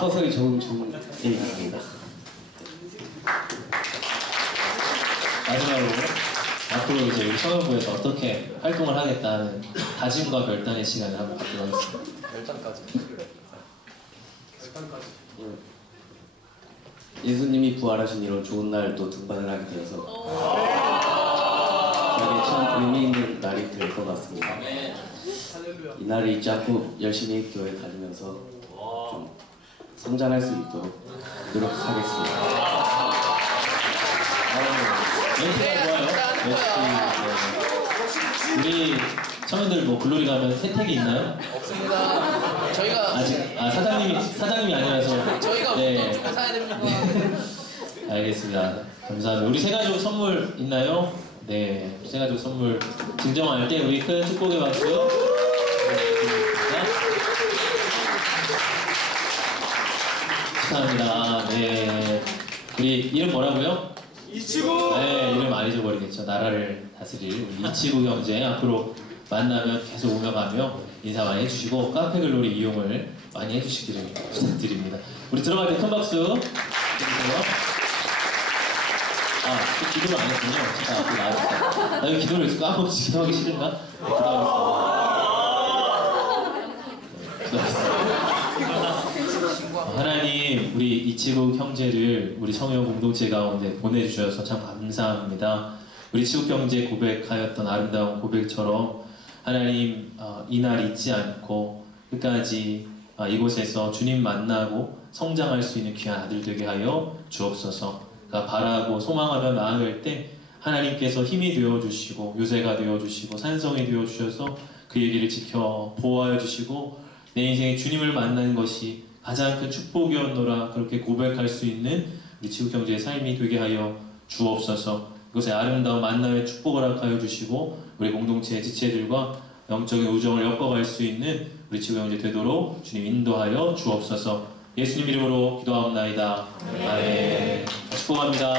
서서히 적응 중에 있습니다. 마지막으로 앞으로 이제 우리 청년부에서 어떻게 활동을 하겠다는 다짐과 결단의 시간을 한번 갖도록 하겠습니다. 결단까지. 예수님이 부활하신 이런 좋은 날 또 등반을 하게 되어서 저에게 참 의미 있는 날이 될 것 같습니다. 이 날을 잊지 않고 열심히 교회 다니면서 좀 성장할 수 있도록 노력하겠습니다. 멘트가 좋아요. 역시 우리 청년들 뭐 글로리 가면 혜택이 있나요? 없습니다. 저희가 아직 사장님이 아니라서 저희가 네. 주고 사야 됩니다. 알겠습니다. 감사합니다. 우리 세 가족 선물 있나요? 네, 생가족 선물 증정할 때 우리 큰 축복의 박수. 축하합니다. 네, 우리 이름 뭐라고요? 이치구. 네, 이름 안 잊어버리겠죠. 나라를 다스릴 우리 이치구 형제 앞으로 만나면 계속 오며 가며 인사 많이 해주시고 카페 글로리 이용을 많이 해주시기를 부탁드립니다. 우리 들어갈 때 큰 박수 해주세요. 아, 기도를 안 했군요. 제가 앞에 나왔어요. 나 이거 기도를 까먹지 기도하기 싫은가? 네, 기도하겠습니다. 하나님, 우리 이치국 형제를 우리 성령 공동체 가운데 보내주셔서 참 감사합니다. 우리 치국 형제 고백하였던 아름다운 고백처럼 하나님 이날 잊지 않고 끝까지 이곳에서 주님 만나고 성장할 수 있는 귀한 아들 되게 하여 주옵소서. 바라고 소망하며 나아갈 때 하나님께서 힘이 되어주시고 요새가 되어주시고 산성이 되어주셔서 그의 길을 지켜 보호하여 주시고 내 인생에 주님을 만나는 것이 가장 큰 축복이었노라 그렇게 고백할 수 있는 우리 지국형제의 삶이 되게 하여 주옵소서. 이곳에 아름다운 만남의 축복을 허락하여 주시고 우리 공동체의 지체들과 영적인 우정을 엮어갈 수 있는 우리 지국형제 되도록 주님 인도하여 주옵소서. 예수님 이름으로 기도하옵나이다. 아멘. 축복합니다.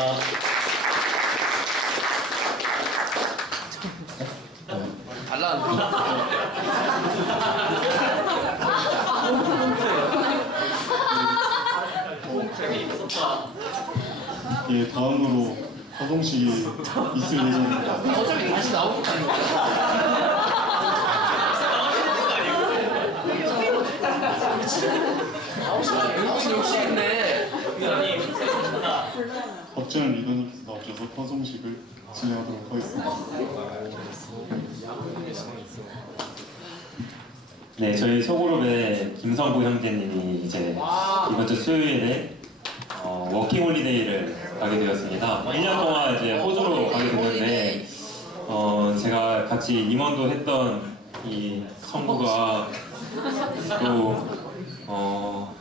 예, 다음으로 허송식이 있을 예정입니다. 어차피 다시 나올 거 아니에요? 역시 있네. 박재현 리더님께서 나오셔서 허송식을 진행하도록 하겠습니다. 네, 저희 소그룹의 김성구 형제님이 이제 이번 주 수요일에 워킹홀리데이를 가게 되었습니다. 1년 동안 이제 호주로 가게 됐는데 제가 같이 임원도 했던 이 성구가 또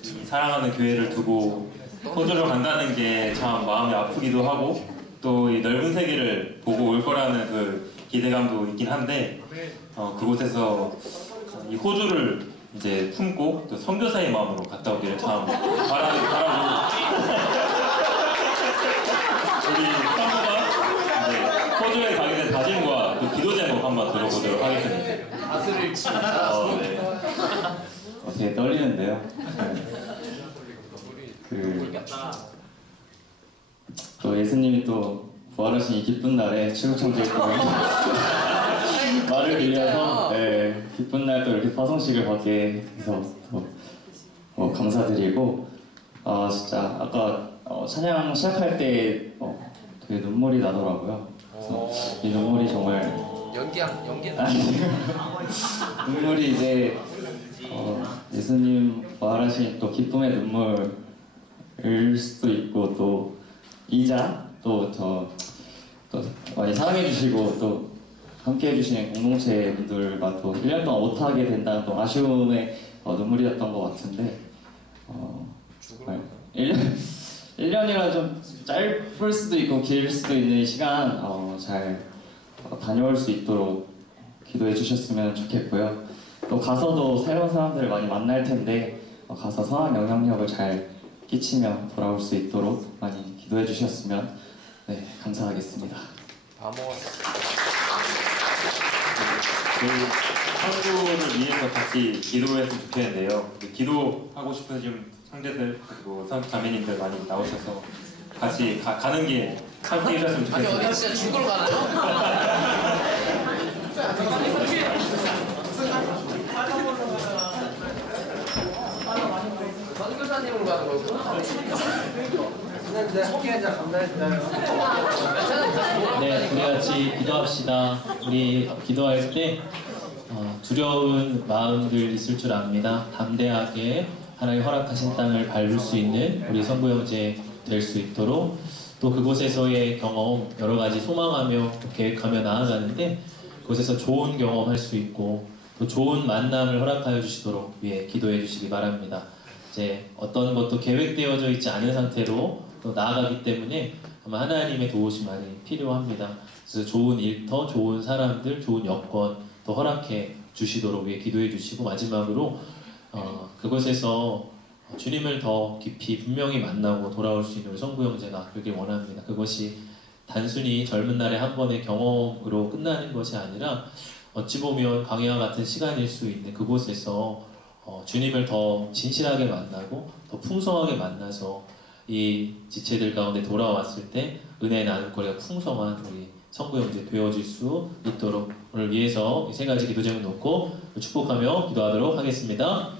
이 사랑하는 교회를 두고 호주로 간다는 게 참 마음이 아프기도 하고 또 이 넓은 세계를 보고 올 거라는 그 기대감도 있긴 한데 그곳에서 이 호주를 이제 품고 또 선교사의 마음으로 갔다 오기를 참 바라고 우리 성구가 이제 호주에 가게 된 다짐과 또 기도 제목 한번 들어보도록 하겠습니다. 네. 되게 떨리는데요. 또 예수님이 또 부활하신 이 기쁜 날에 치국청주에 말을 빌려서 기쁜 날 또 이렇게 파송식을 받게 해서 또 감사드리고 진짜 아까 찬양 시작할 때 되게 눈물이 나더라고요. 그래서 이 눈물이 정말 눈물이 이제 예수님 부활하신 또 기쁨의 눈물일 수도 있고 또 이자 또 많이 사랑해주시고 또 함께해주시는 공동체 분들만 또 1년 동안 못하게 된다는 또 아쉬움의 눈물이었던 것 같은데 1년이라 좀 짧을 수도 있고 길 수도 있는 시간 잘 다녀올 수 있도록 기도해 주셨으면 좋겠고요. 또 가서도 새로운 사람들을 많이 만날 텐데 가서 선한 영향력을 잘 끼치며 돌아올 수 있도록 많이 기도해 주셨으면 감사하겠습니다. 성구를 위해서 같이 기도했으면 좋겠는데요. 기도하고 싶으신 형제들 그리고 자매님들 많이 나오셔서 같이 가는 게 함께 해주셨으면 좋겠습니다. 아니 어디 진짜 죽으러 가나요? 선교사님으로 가는 거구나. 네, 우리 같이 기도합시다. 우리 기도할 때 두려운 마음들 있을 줄 압니다. 담대하게 하나님 허락하신 땅을 밟을 수 있는 우리 성구 형제 될 수 있도록 또 그곳에서의 경험 여러 가지 소망하며 계획하며 나아가는데 그곳에서 좋은 경험할 수 있고 또 좋은 만남을 허락하여 주시도록 위해 기도해 주시기 바랍니다. 이제 어떤 것도 계획되어져 있지 않은 상태로 또 나아가기 때문에 아마 하나님의 도우심 많이 필요합니다. 그래서 좋은 일터, 좋은 사람들, 좋은 여건 또 허락해 주시도록 위해 기도해 주시고, 마지막으로 그곳에서 주님을 더 깊이 분명히 만나고 돌아올 수 있는 우리 성부 형제가 그렇게 원합니다. 그것이 단순히 젊은 날의 한 번의 경험으로 끝나는 것이 아니라 어찌 보면 광야와 같은 시간일 수 있는 그곳에서 주님을 더 진실하게 만나고 더 풍성하게 만나서 이 지체들 가운데 돌아왔을 때 은혜 나눌거리가 풍성한 우리 성부 형제 되어질 수 있도록 오늘 위해서 이 세 가지 기도 제목 놓고 축복하며 기도하도록 하겠습니다.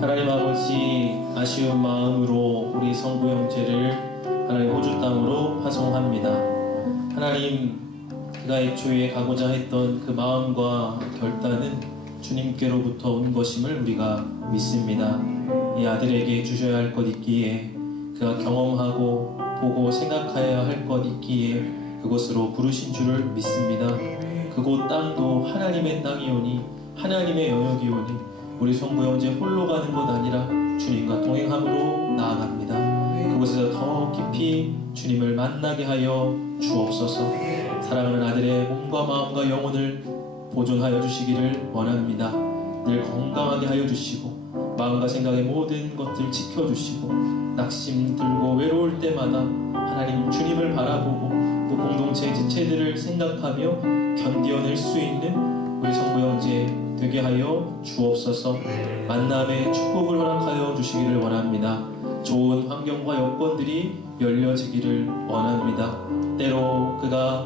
하나님 아버지, 아쉬운 마음으로 우리 성부 형제를 하나님 호주 땅으로 파송합니다. 하나님, 그가 애초에 가고자 했던 그 마음과 결단은 주님께로부터 온 것임을 우리가 믿습니다. 이 아들에게 주셔야 할 것 있기에, 그가 경험하고 보고 생각해야 할 것 있기에 그곳으로 부르신 줄을 믿습니다. 그곳 땅도 하나님의 땅이오니 하나님의 영역이오니 우리 성부 형제 홀로 가는 것 아니라 주님과 동행함으로 나아갑니다. 그곳에서 더 깊이 주님을 만나게 하여 주옵소서. 사랑하는 아들의 몸과 마음과 영혼을 보존하여 주시기를 원합니다. 늘 건강하게 하여 주시고 마음과 생각의 모든 것들 지켜주시고 낙심 들고 외로울 때마다 하나님 주님을 바라보고 또 공동체 지체들을 생각하며 견뎌낼 수 있는 우리 성부 형제 되게 하여 주옵소서. 만남의 축복을 허락하여 주시기를 원합니다. 좋은 환경과 여건들이 열려지기를 원합니다. 때로 그가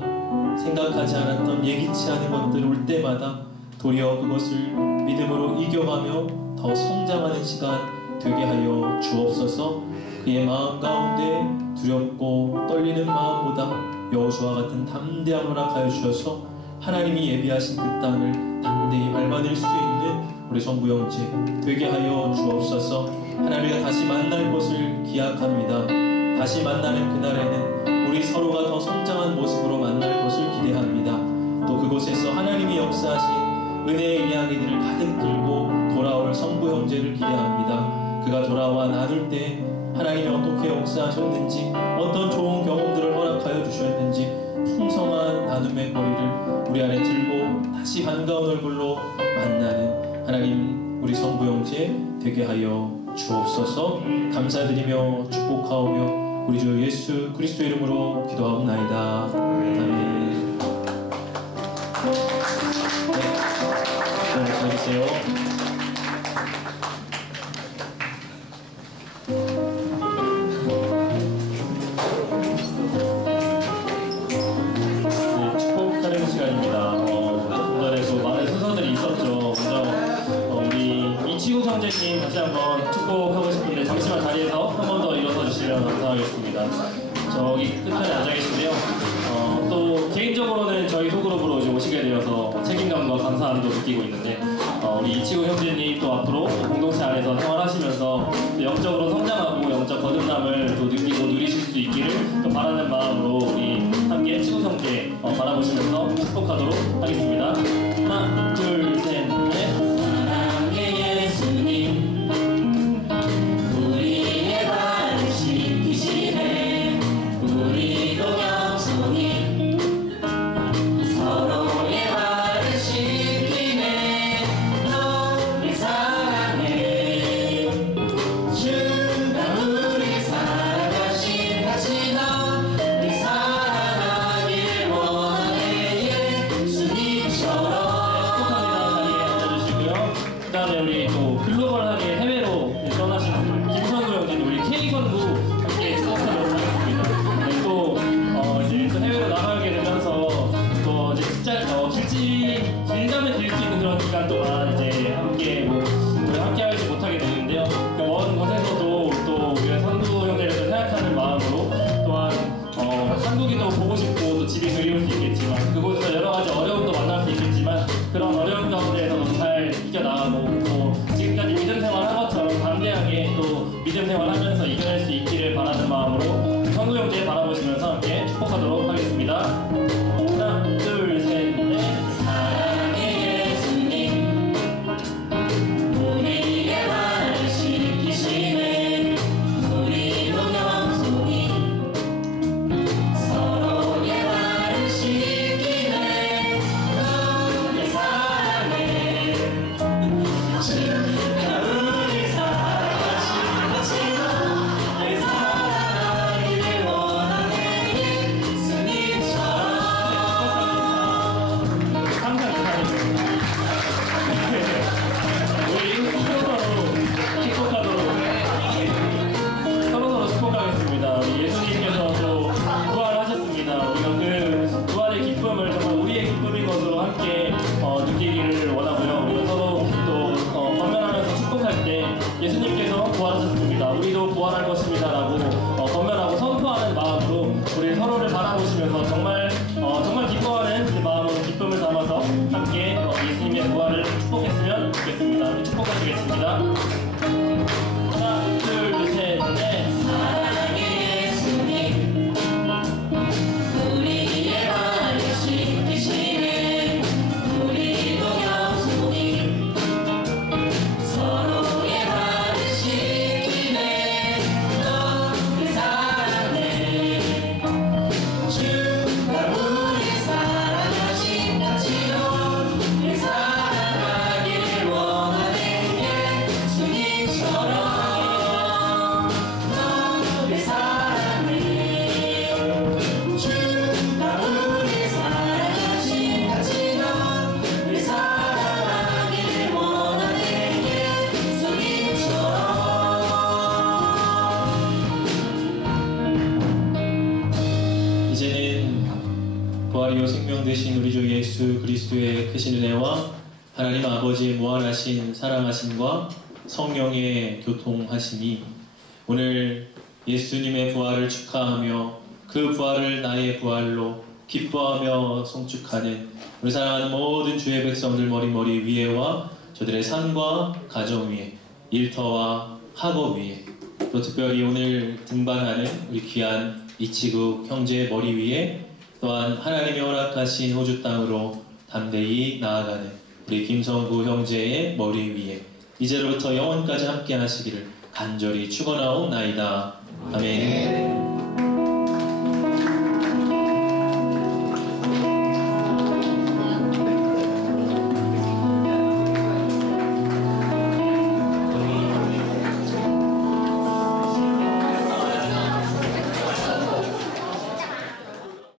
생각하지 않았던 예기치 않은 것들 올 때마다 도리어 그것을 믿음으로 이겨가며 더 성장하는 시간 되게 하여 주옵소서. 그의 마음 가운데 두렵고 떨리는 마음보다 여호수아 같은 담대함을 허락하여 주셔서 하나님이 예비하신 그 땅을 담대히 밟아낼 수 있는 우리 성부 형제 되게 하여 주옵소서. 하나님과 다시 만날 것을 기약합니다. 다시 만나는 그날에는 우리 서로가 더 성장한 모습으로 만날 것을 기대합니다. 또 그곳에서 하나님이 역사하신 은혜의 이야기들을 가득 들고 돌아올 성부 형제를 기대합니다. 그가 돌아와 나눌 때 하나님이 어떻게 역사하셨는지, 어떤 좋은 경험들을 허락하여 주셨는지 풍성한 나눔의 거리를 우리 안에 들고 다시 반가운 얼굴로 만나는 하나님 우리 성부 형제 되게 하여 주옵소서. 감사드리며 축복하오며 우리 주 예수 그리스도 이름으로 기도하옵나이다. 아멘. 네, 잘 계세요. 네, 축복하는 시간입니다. 조금 전에도 많은 순서들이 있었죠. 먼저 우리 이치국 형제님 다시 한번 축복하고 싶은데 잠시만 자리에서 한 번 더 일어서 주시면 감사하겠습니다. 저기 끝편에 앉아 계신데요. 또 개인적으로는 저희 소그룹으로 이제 오시게 되어서 책임감과 감사함도 느끼고 있는데 우리 이치국 형제님 또 앞으로 공동체 안에서 생활하시면서 또 영적으로 성장하고 영적 거듭남을 또 느끼고 누리실 수 있기를 또 바라는 마음으로 우리 함께 치국 형제 바라보시면서 축복하도록 하겠습니다. 하나, 둘, 셋, 넷. 사랑의 예수님 우리의 발을 씻기시네. 우리도 겸손히 서로의 발을 씻기네. 너를 사랑해. 주가 우리 사랑하신 같이 너를 사랑하길 원하네. 예수님처럼. 그 다음에 우리 또 글로벌하게 해외로 떠나신 김선구 형제님 우리 K선구 함께 축복하도록 하겠습니다. 네, 또 이제 또 해외로 나가게 되면서 또 이제 길다면 길 수 있는 그런 기간 동안 이제 함께 우리 함께 하지 못하게 됐는데요. 그 먼 곳에서도 또 우리가 선구 형제를 생각하는 마음으로 또한 한국인도 보고 싶고 또 집이 그리울 수 있겠지만 그곳에서 여러 가지 어려움도 만날 수 있겠지만 그런 어려움 가운데에서도 잘 이겨나가고 또 지금까지 믿음 생활한 것처럼 담대하게 또 믿음 생활하면서 이겨낼 수 있기를 바라는 마음으로 선구 형제 바라보시면서 함께 축복하도록 하겠습니다. 하나, 둘, 셋, 넷. 사랑의 예수님 우리의 발을 씻기시네. 우리도 겸손히 서로의 발을 씻기네. 너를 사랑해. 주가 우리 사랑하신 같이 너를 사랑하기를 원하네. 예수님처럼. 항상 감사합니다. 우리 서로서로 축복하겠습니다. 우리 예수님께서 또 부활하셨습니다. 우리가 그 부활의 기쁨을 정말 우리의 기쁨인 것으로 함께 느끼기를 원하고요. 우리가 서로 또 건면하면서 축복할 때 예수님께서 부활하셨습니다. 우리도 부활할 것입니다라고 건면하고 선포하는 마음으로 우리 서로를 바라보시면서 정말 기뻐하는 그 마음으로 기쁨을 담아서 함께 예수님의 부활을 축복했으면 좋겠습니다. 우리 축복하시겠습니다. 하나, 둘, 셋, 넷. 사랑의 예수님 우리의 발을 씻기시네. 우리도 겸손히 서로의 발을 씻기네. 너를 사랑해. 주가 우리 사랑하신 같이 너를 사랑하기를 원하네. 예수님처럼. 너를 사랑해. 주가 우리 사랑하신 같이 너를 사랑하기를 원하네. 예수님처럼. 이제는 부활이요 생명 되신 우리 주 예수 그리스도의 크신 은혜와 하나님 아버지의 무한하신 사랑하심과 성령의 교통하심이 오늘 예수님의 부활을 축하하며 그 부활을 나의 부활로 기뻐하며 송축하는 우리 사랑하는 모든 주의 백성들 머리 위에와 저들의 삶과 가정 위에 일터와 학업 위에 또 특별히 오늘 등반하는 우리 귀한 이치국 형제의 머리 위에 또한 하나님이 허락하신 호주 땅으로 담대히 나아가는 우리 김성구 형제의 머리 위에 이제로부터 영원까지 함께 하시기를 간절히 축원하옵나이다. 아멘.